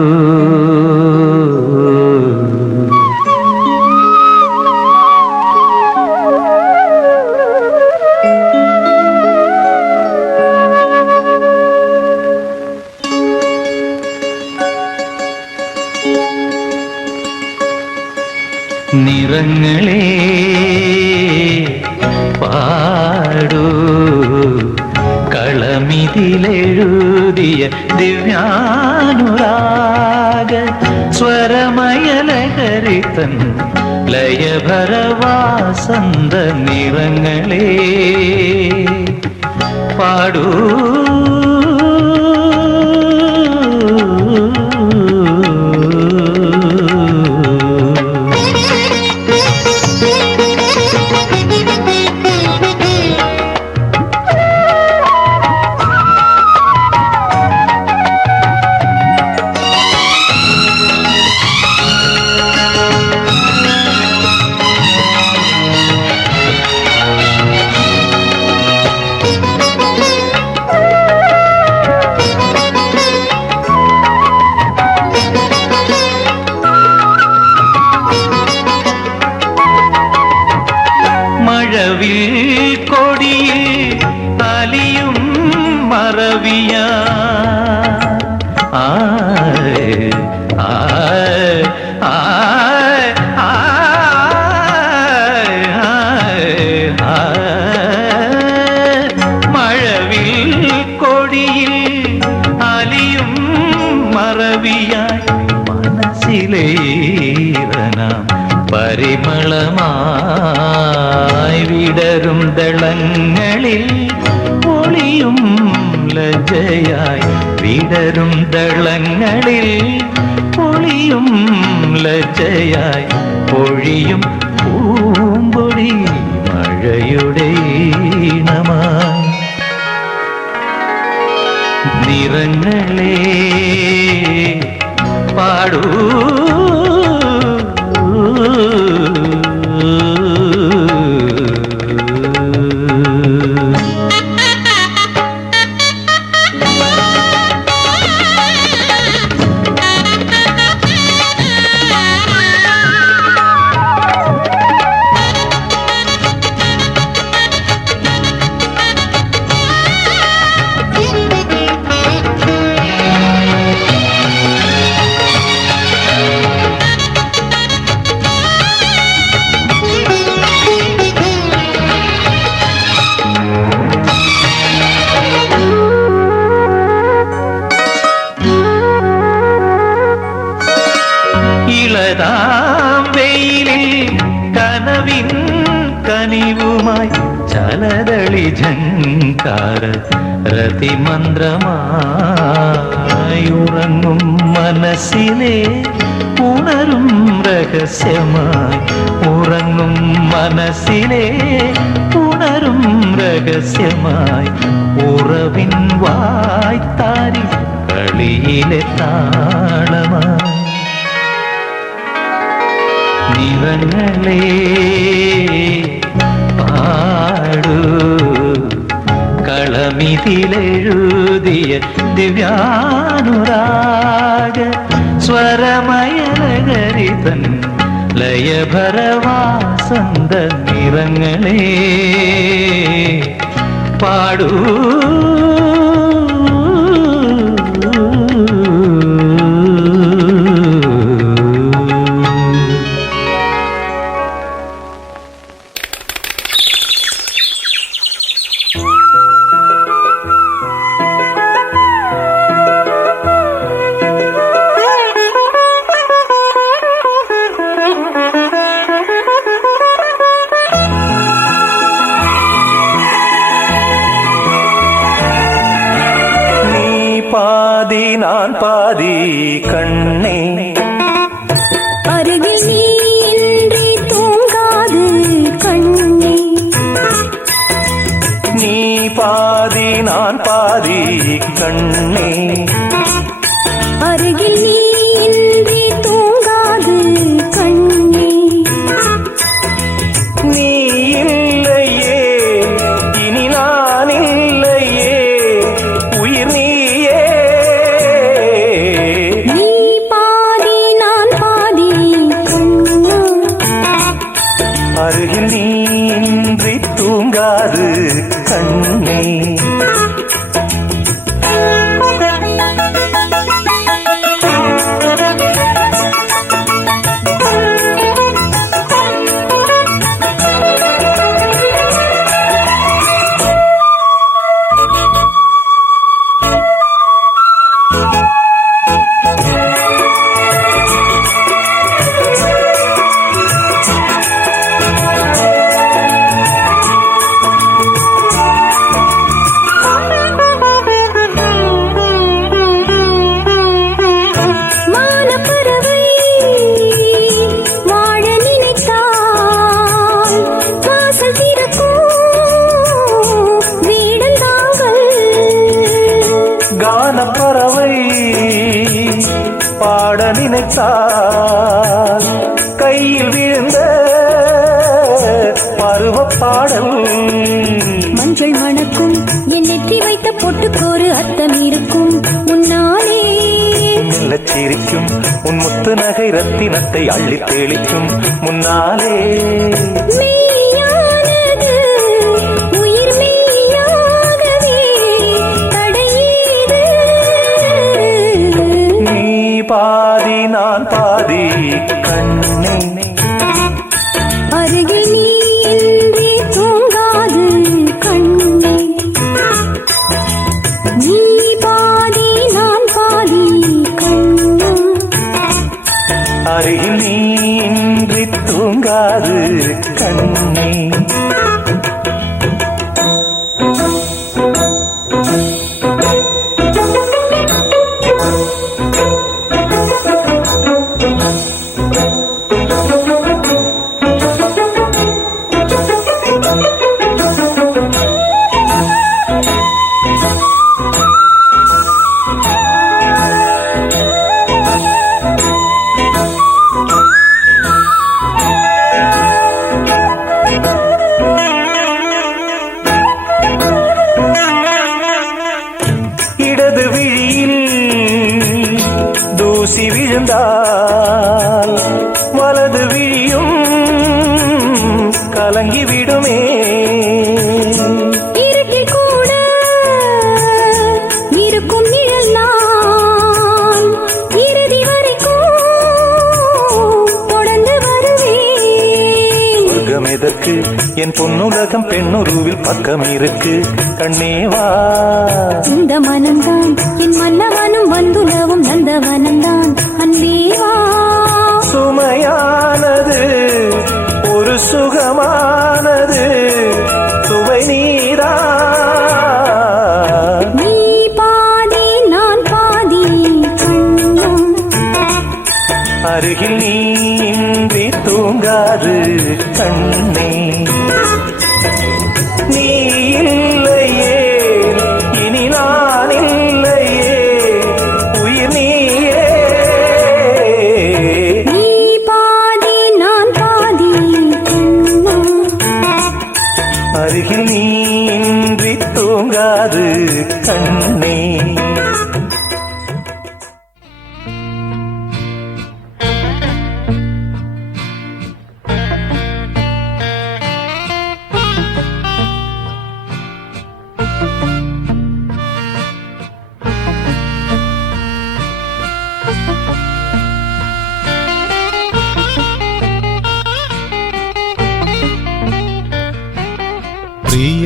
നിറങ്ങളേ പാടൂ കളമിതിലെഴുതിയ ദിവ്യാനുരാഗ സ്വരമയലഹരിതൻ ലയഭരവാസന്ത നിറങ്ങളേ പാടൂ മഴവിൽ കൊടിയിൽ അലിയും മറവിയ മഴവിൽ കൊടിയിൽ അലിയും മറവിയായി മനസ്സിലേറനാം പരിമളമായി വിടരും ദളങ്ങളിൽ ഒളിയും ലജ്ജയായി വിടരും ദളങ്ങളിൽ ഒളിയും ലജ്ജയായി പൊഴിയും പൂമ്പൊടി മഴയുടെ ഈണമായി നിറങ്ങളേ പാടൂ ഝങ്കാര രതിമന്ത്രമായി ഉറങ്ങും മനസ്സിലെ ഉണരും രഹസ്യമായി ഉറങ്ങും മനസ്സിലെ ഉണരും രഹസ്യമായി ഉറവിൻ വായ്ത്താരി കളിയിലെ താളമായി നിറങ്ങളെ പാടൂ കളമിതിലെഴുതിയ ദിവ്യാനുരാഗ സ്വരമയലകരിതൻ ലയഭരവാസന്ത നിറങ്ങളെ പാടൂ பாதி நான் பாதி கண்ணே அருகில் நீ இன்றி தூங்காது கண்ணே நீ பாதி நான் பாதி கண்ணே அருகில் நீ இன்றி தூங்காது கண்ணே நீ இல்லையே இனி நான் இல்லையே உயிர் நீயே நீ பாதி நான் பாதி கண்ணா அருகில் நீ இன்றி தூங்காது கண்ணே மானப்பறவை வாழ நினைத்தால் வாசல் திறக்கும் வீடந்தாங்கள் கானப்பறவை பாட நினைத்தால் கையில் விழுந்த பருவப் பாடல் மஞ்சள் மணக்கும் என் நெற்றி வைத்த பொட்டுக்கோரு அர்த்தம் இருக்கும் முன்னாலே மெல்லச் சிரிக்கும் உன் முத்து நகை ரத்தினத்தை அள்ளித் தெளிக்கும் முன்னாலே மெய்யானது உயிர் மெய்யாகவே தடையேது நீ பாதி நான் பாதி கண்ணே அருகில் நீ இன்றி தூங்காது கண்ணே நீ பாதி நான் பாதி கண்ணா அருகில் நீ இன்றி தூங்காது கண்ணே இடது விழியில் தூசி விழுந்தால் வலது விழியும் கலங்கி விடுமே இருட்டில் கூட இருக்கும் நிழல் நான் இறுதி வரைக்கும் தொடர்ந்து வருவேன் சொர்க்கம் எதற்கு என் பொன்னுலகம் பெண்ணுருவில் பக்கம் இருக்கு கண்ணேவா இந்த மனம்தான் என் மன்னவனும் வந்துலவும் நந்தவனம்தான் அன்பேவா சுமையானது ஒரு சுகமானது சுவை நீரா தூங்காது கண்ணே.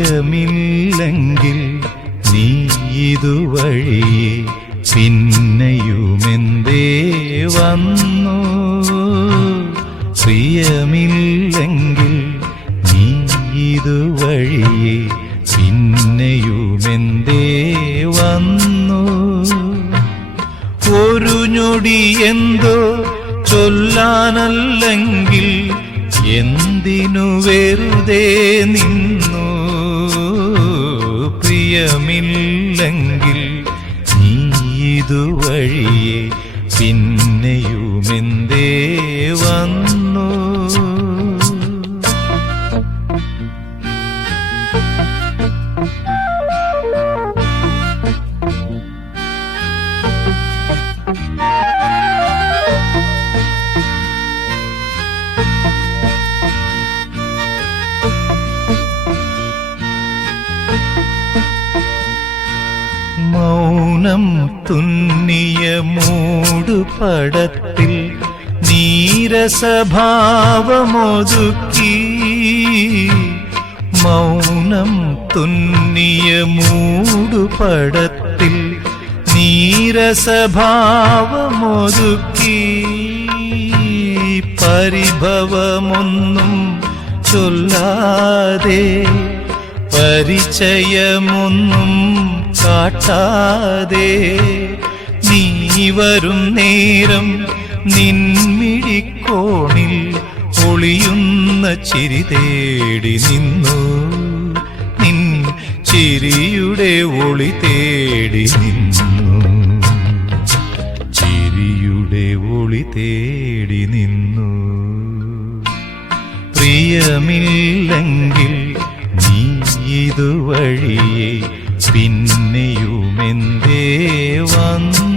പ്രിയമില്ലെങ്കിൽ നീ ഇതുവഴിയെ പിന്നെയുമെന്തേ വന്നു. പ്രിയമില്ലെങ്കിൽ നീ ഇതുവഴിയെ പിന്നെയുമെന്തേ വന്നു. ഒരു ഞൊടി എന്തോ ചൊല്ലാനല്ലെങ്കിൽ എന്തിനു വെറുതെ നിന്നു. പ്രിയമില്ലെങ്കിൽ നീ ഇതുവഴിയെ പിന്നെയുമെന്തേ വന്നു. മൗനം തുന്നിയ മൂടുപടത്തിൽ നീരസഭാവമൊതുക്കി. മൗനം തുന്നിയ മൂടുപടത്തിൽ നീരസഭാവമൊതുക്കി. പരിഭവമൊന്നും ചൊല്ലാതെ പരിചയമൊന്നും കാട്ടാതെ നീ വരും നേരം നിൻമിഴിക്കോണിൽ ഒളിയുന്ന ചിരി തേടി നിന്നു. നിൻ ചിരിയുടെ ഒളി തേടി നിന്നു. ചിരിയുടെ ഒളി തേടി നിന്നു. പ്രിയമില്ലെങ്കിൽ നീ ഇതുവഴിയെ പിന്നെയുമെന്തേ വന്നു.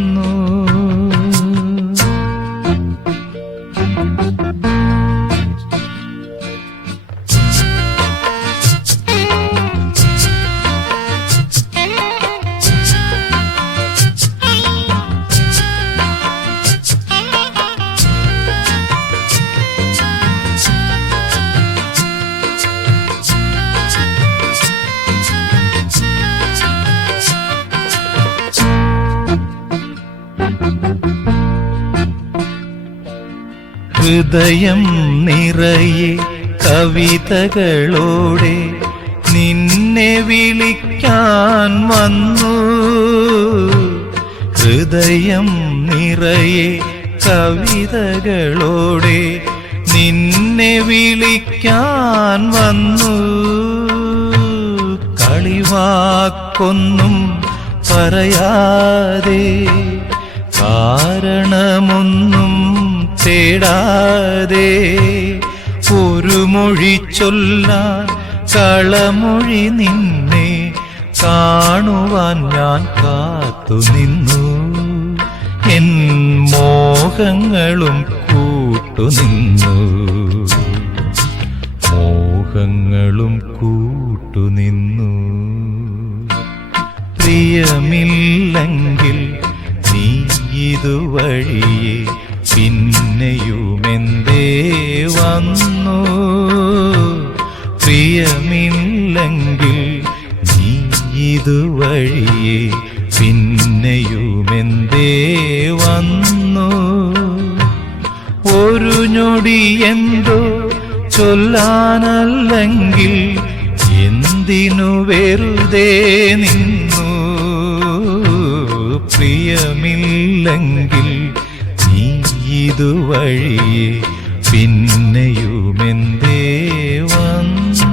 ഹൃദയം നിറയെ കവിതകളോടെ നിന്നെ വിളിക്കാൻ വന്നു. ഹൃദയം നിറയെ കവിതകളോടെ നിന്നെ വിളിക്കാൻ വന്നു. കളിവാക്കൊന്നും പറയാതെ കാരണമൊന്നും തേടാതെ ഒരു മൊഴി ചൊല്ലാൻ കളമൊഴി നിന്നെ കാണുവാൻ ഞാൻ കാത്തുനിന്നു. എൻ മോഹങ്ങളും കൂട്ടുനിന്നു. മോഹങ്ങളും കൂട്ടുനിന്നു. പ്രിയമില്ലെങ്കിൽ നീ ഇതുവഴിയെ പിന്നെയുമെന്തേ വന്നു. പ്രിയമില്ലെങ്കിൽ നീ ഇതുവഴിയെ പിന്നെയുമെന്തേ വന്നു. ഒരു ഞൊടി എന്തോ ചൊല്ലാനല്ലെങ്കിൽ എന്തിനു വെറുതെ നിന്നു. പ്രിയമില്ലെങ്കിൽ നീ ഇതുവഴിയെ പിന്നെയുമെന്തേ വന്നു.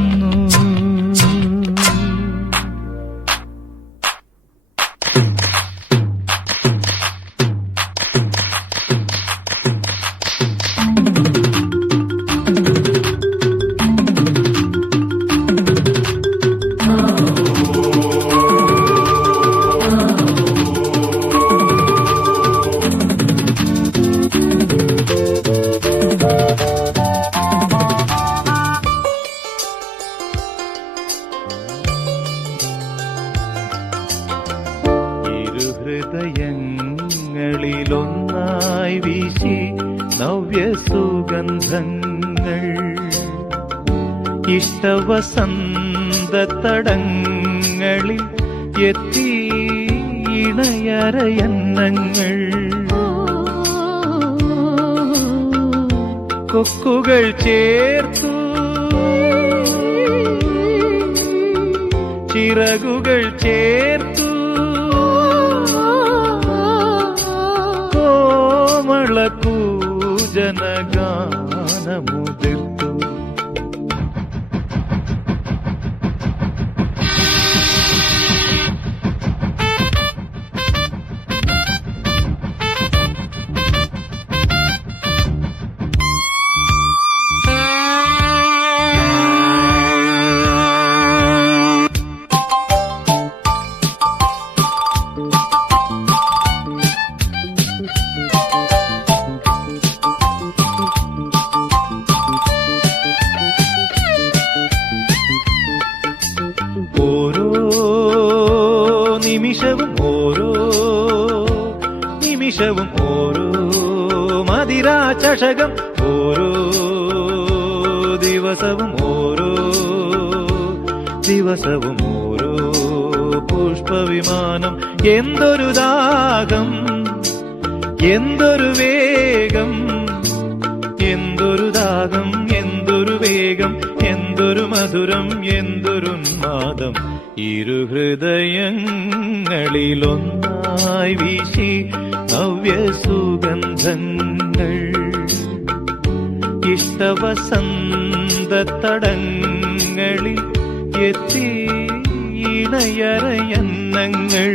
ഹൃദയങ്ങളിലൊന്നായി വീശി നവ്യസുഗന്ധങ്ങൾ ഇഷ്ടവസന്തതടങ്ങളിൽ എത്തി ഇണയരയന്നങ്ങൾ കൊക്കുകൾ ചേർത്തു ചിറകുകൾ ചേർത്തു കോമളകൂജനഗാനമുതിർത്തു നിമിഷവും ഓരോ മദിരാചഷകം ഓരോ ദിവസവും ഓരോ പുഷ്പവിമാനം എന്തൊരു ദാഹം എന്തൊരു വേഗം എന്തൊരു ദാഹം എന്തൊരു വേഗം എന്തൊരു മധുരം എന്തൊരുന്മാദം ഇരുഹൃദയങ്ങളിലൊന്നായി വീശി നവ്യസുഗന്ധങ്ങൾ ഇഷ്ടവസന്തതടങ്ങളിൽ എത്തി ഇണയരയന്നങ്ങൾ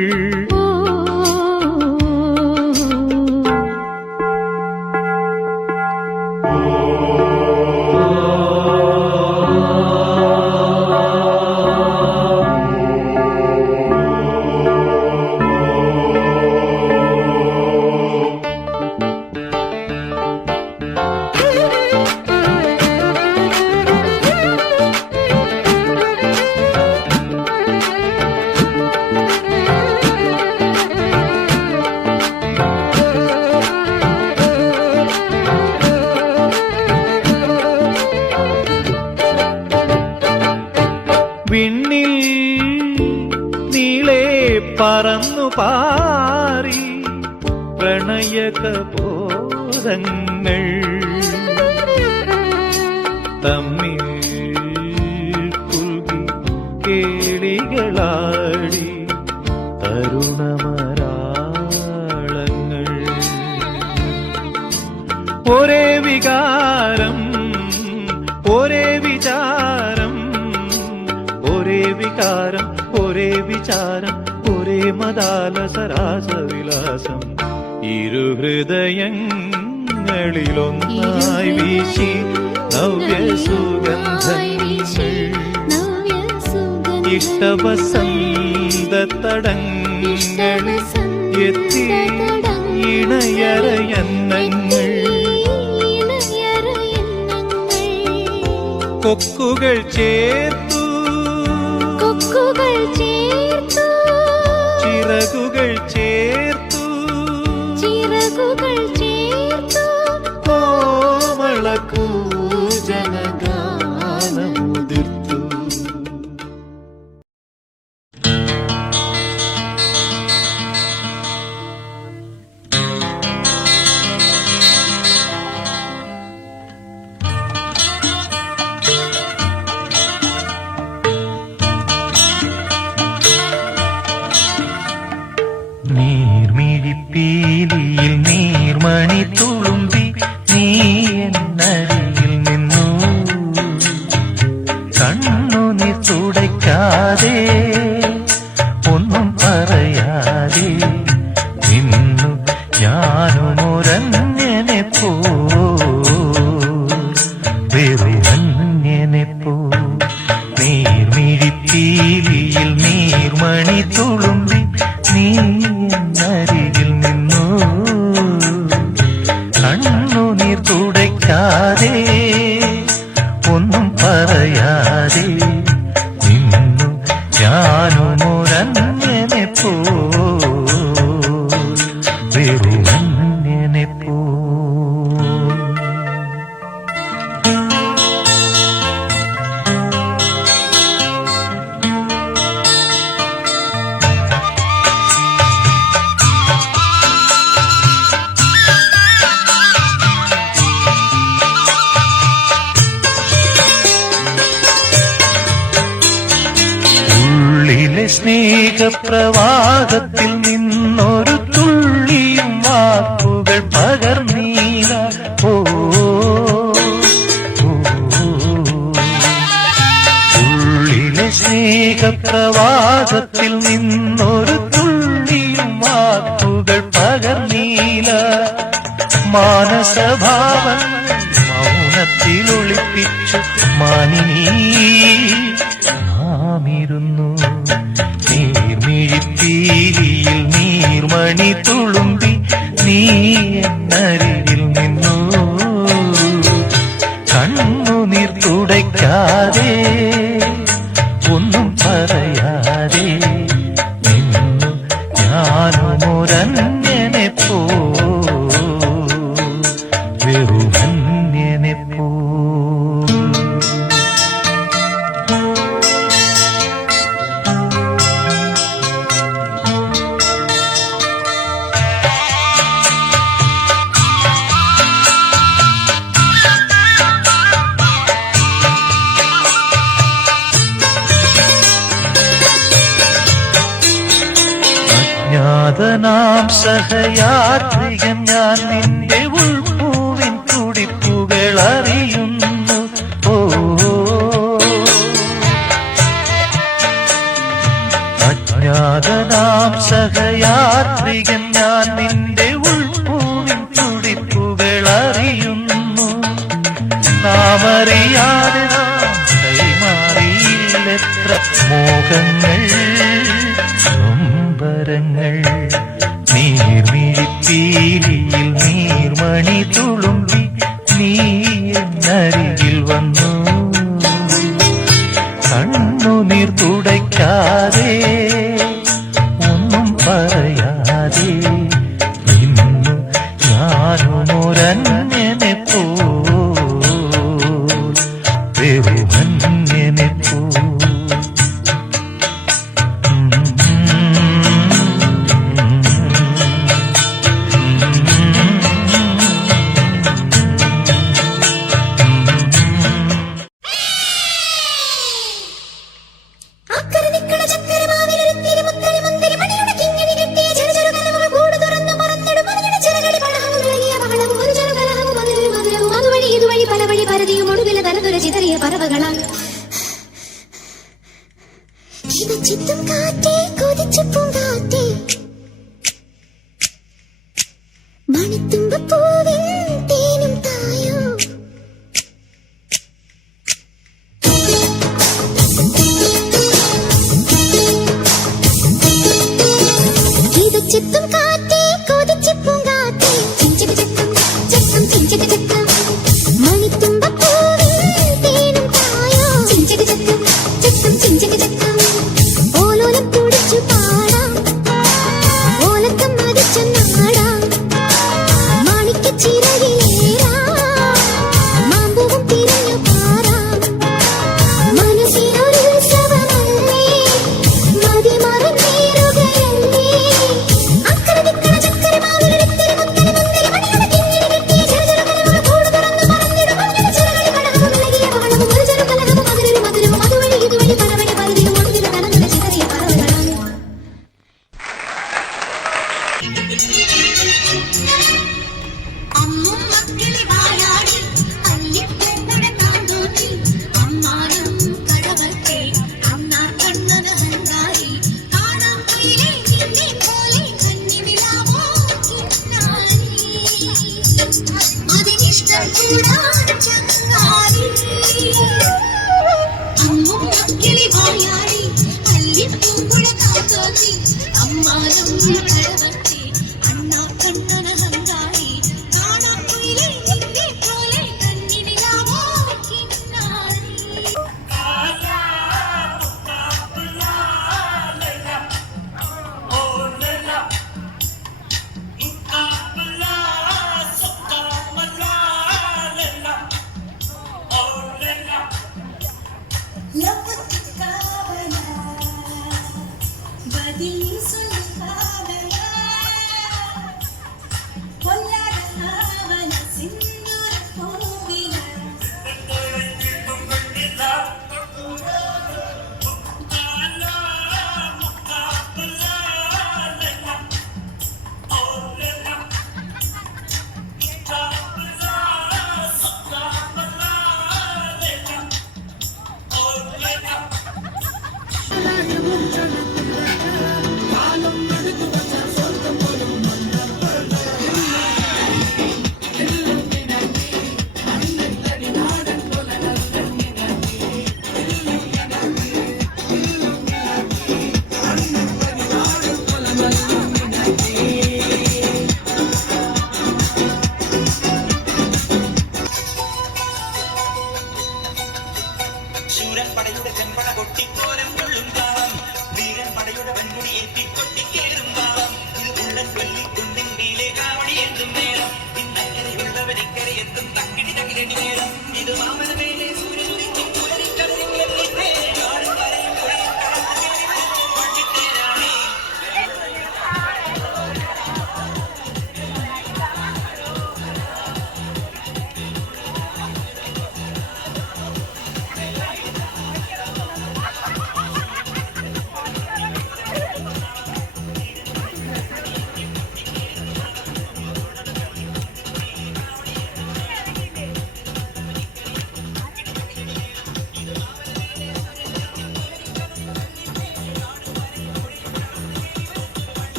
വിണ്ണിൽ നീളെ പറന്നു പാറി പ്രണയകബോധങ്ങൾ തമ്മിൽ കുൽകി കേളികളാടി തരുണമരാളങ്ങൾ ഒരേ വികാരം ഒരേ വിചാരം ഒരേ വികാരം ഒരേ വിചാരം ഒരേ മദാലസരാസവിലാസം ഇരുഹൃദയങ്ങളിലൊന്നായി വീശി നവ്യസുഗന്ധങ്ങൾ ഇഷ്ടവസന്തതടങ്ങളിൽ എത്തി ഇണയരയന്നങ്ങൾ കൊക്കുകൾ ചേർത്തു ചിറകുകൾ ചേർത്തു കോമളകൂജനഗാനമുതിർത്തു നീർമിഴിപ്പീലിയിൽ നീർമണി തുളുമ്പി നീ എന്നരികിൽ നിന്നു കണ്ണുനീർ തുടയ്ക്കാതെ ഒന്നും പറയാതെ നിന്നു ഞാനുമൊരന്യനെ പോ വെറുമന്യനെ പോ നീർമിഴിപ്പീലിയിൽ നീർമണി തുളുമ്പി നീ എന്നരികിൽ നിന്നു കണ്ണുനീർ തുടയ്ക്കാതെ ഒന്നും പറയാതെ നിന്നു ഞാനുമൊരന്യനെ പോ ഉള്ളിലെ സ്നേഹപ്രവാഹത്തിൽ നിന്നൊരു തുള്ളിയും വാക്കുകൾ പകർന്നീല. ഓ ഉള്ളിലെ സ്നേഹപ്രവാഹത്തിൽ നിന്നൊരു തുള്ളിയും വാക്കുകൾ പകർന്നീല. മാനസഭാവൻ മൗനത്തിലൊളിപ്പിച്ചു മാനിനീ നാമിരുന്നു. നീർമിഴിപ്പീലിയിൽ നീർമണി തുളുമ്പി നീ എന്നരികിൽ നിന്നു. കണ്ണുനീർ തുടയ്ക്കാതെ ഒന്നും പറയാതെ നിന്നു ഞാനുമൊരന്യനെ പോ വെറുമന്യനെ പോ. അജ്ഞാതനാം സഹയാത്രികൻ ഞാൻ നിന്റെ ഉൾപ്പൂവിൻ തുടിപ്പുകൾ അറിയുന്നു. ഓ അജ്ഞാതനാം സഹയാത്രികൻ ഞാൻ നിന്റെ ഉൾപ്പൂവിൻ തുടിപ്പുകൾ അറിയുന്നു. നാമറിയാതെ നാം കൈമാറിയില്ലെത്ര മോഹങ്ങൾ നൊമ്പരങ്ങൾ. നീർമിഴിപ്പീലിയിൽ നീർമണി തുളുമ്പി നീ എന്നരികിൽ വന്നു. കണ്ണുനീർ തുടയ്ക്കാതെ ഒന്നും പറയാതെ നിന്നു ഞാനുമൊരന്യനെ പോ വെറുമന്യനെ പോ.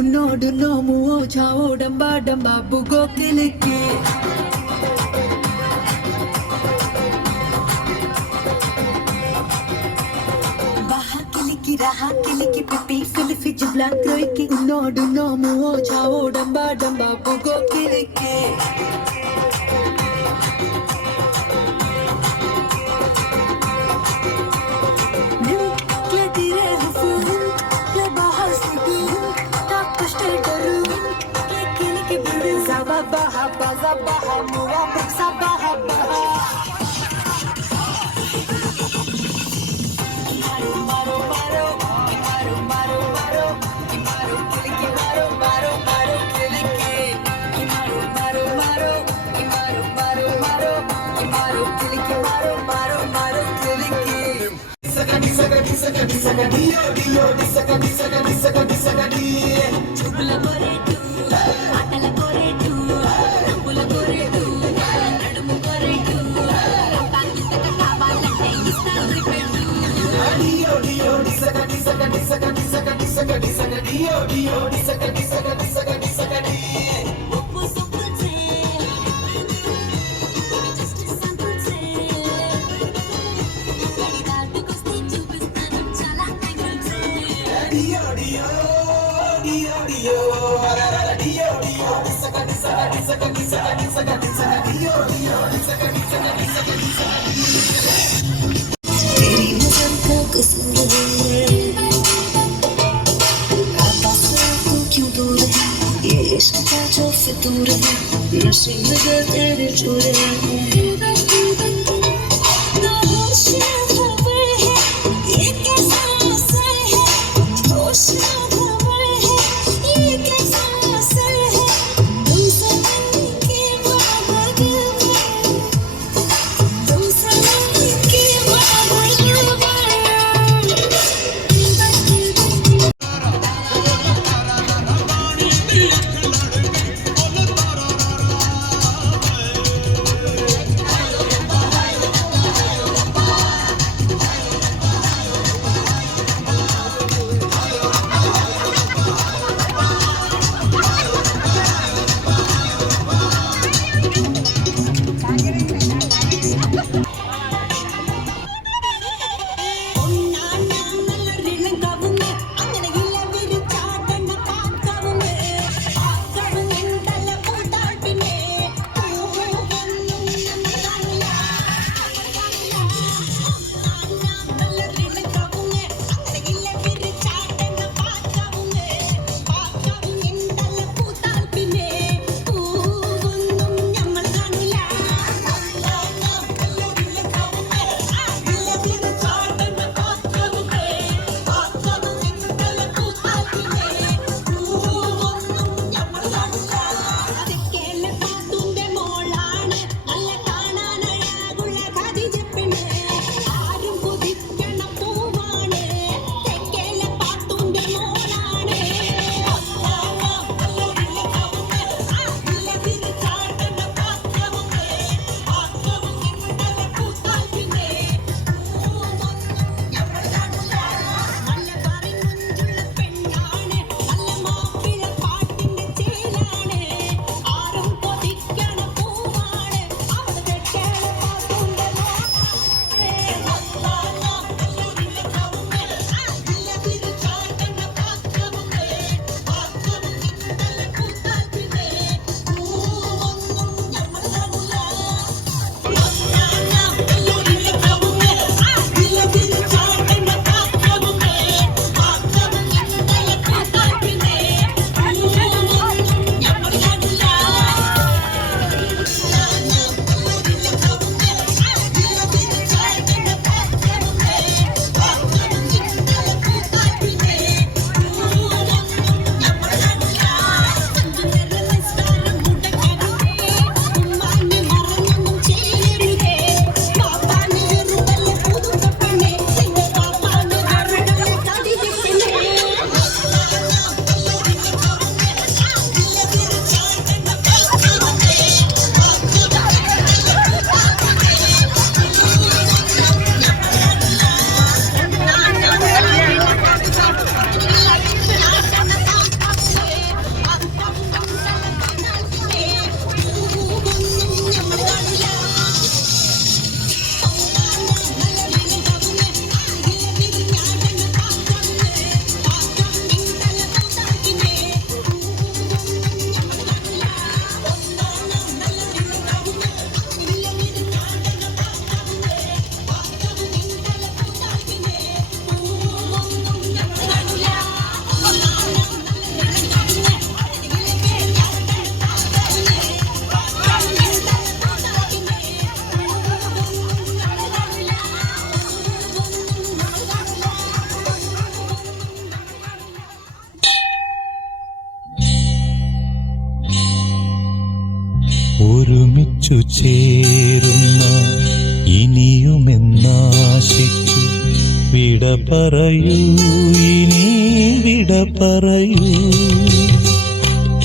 ഉന്നോട് നോമുവോ ചാവോ ഡംബാ ഡംബാ ബുഗോ കിലിക്കി रहा किलिकी पिपी फिलिफी जिबला क्रोइकी उन्नोड नोमुओ छाओ डंबा डंबा बुगो किलिकी ഒരുമിച്ചു ചേരുന്ന ഇനിയുമെന്നാശിച്ചു വിട പറയൂ, ഇനി വിട പറയൂ.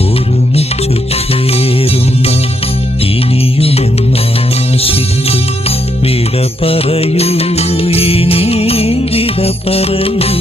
ഒരുമിച്ചു ചേരുന്ന ഇനിയുമെന്നാശിച്ചു വിട പറയൂ, ഇനി വിട പറയൂ.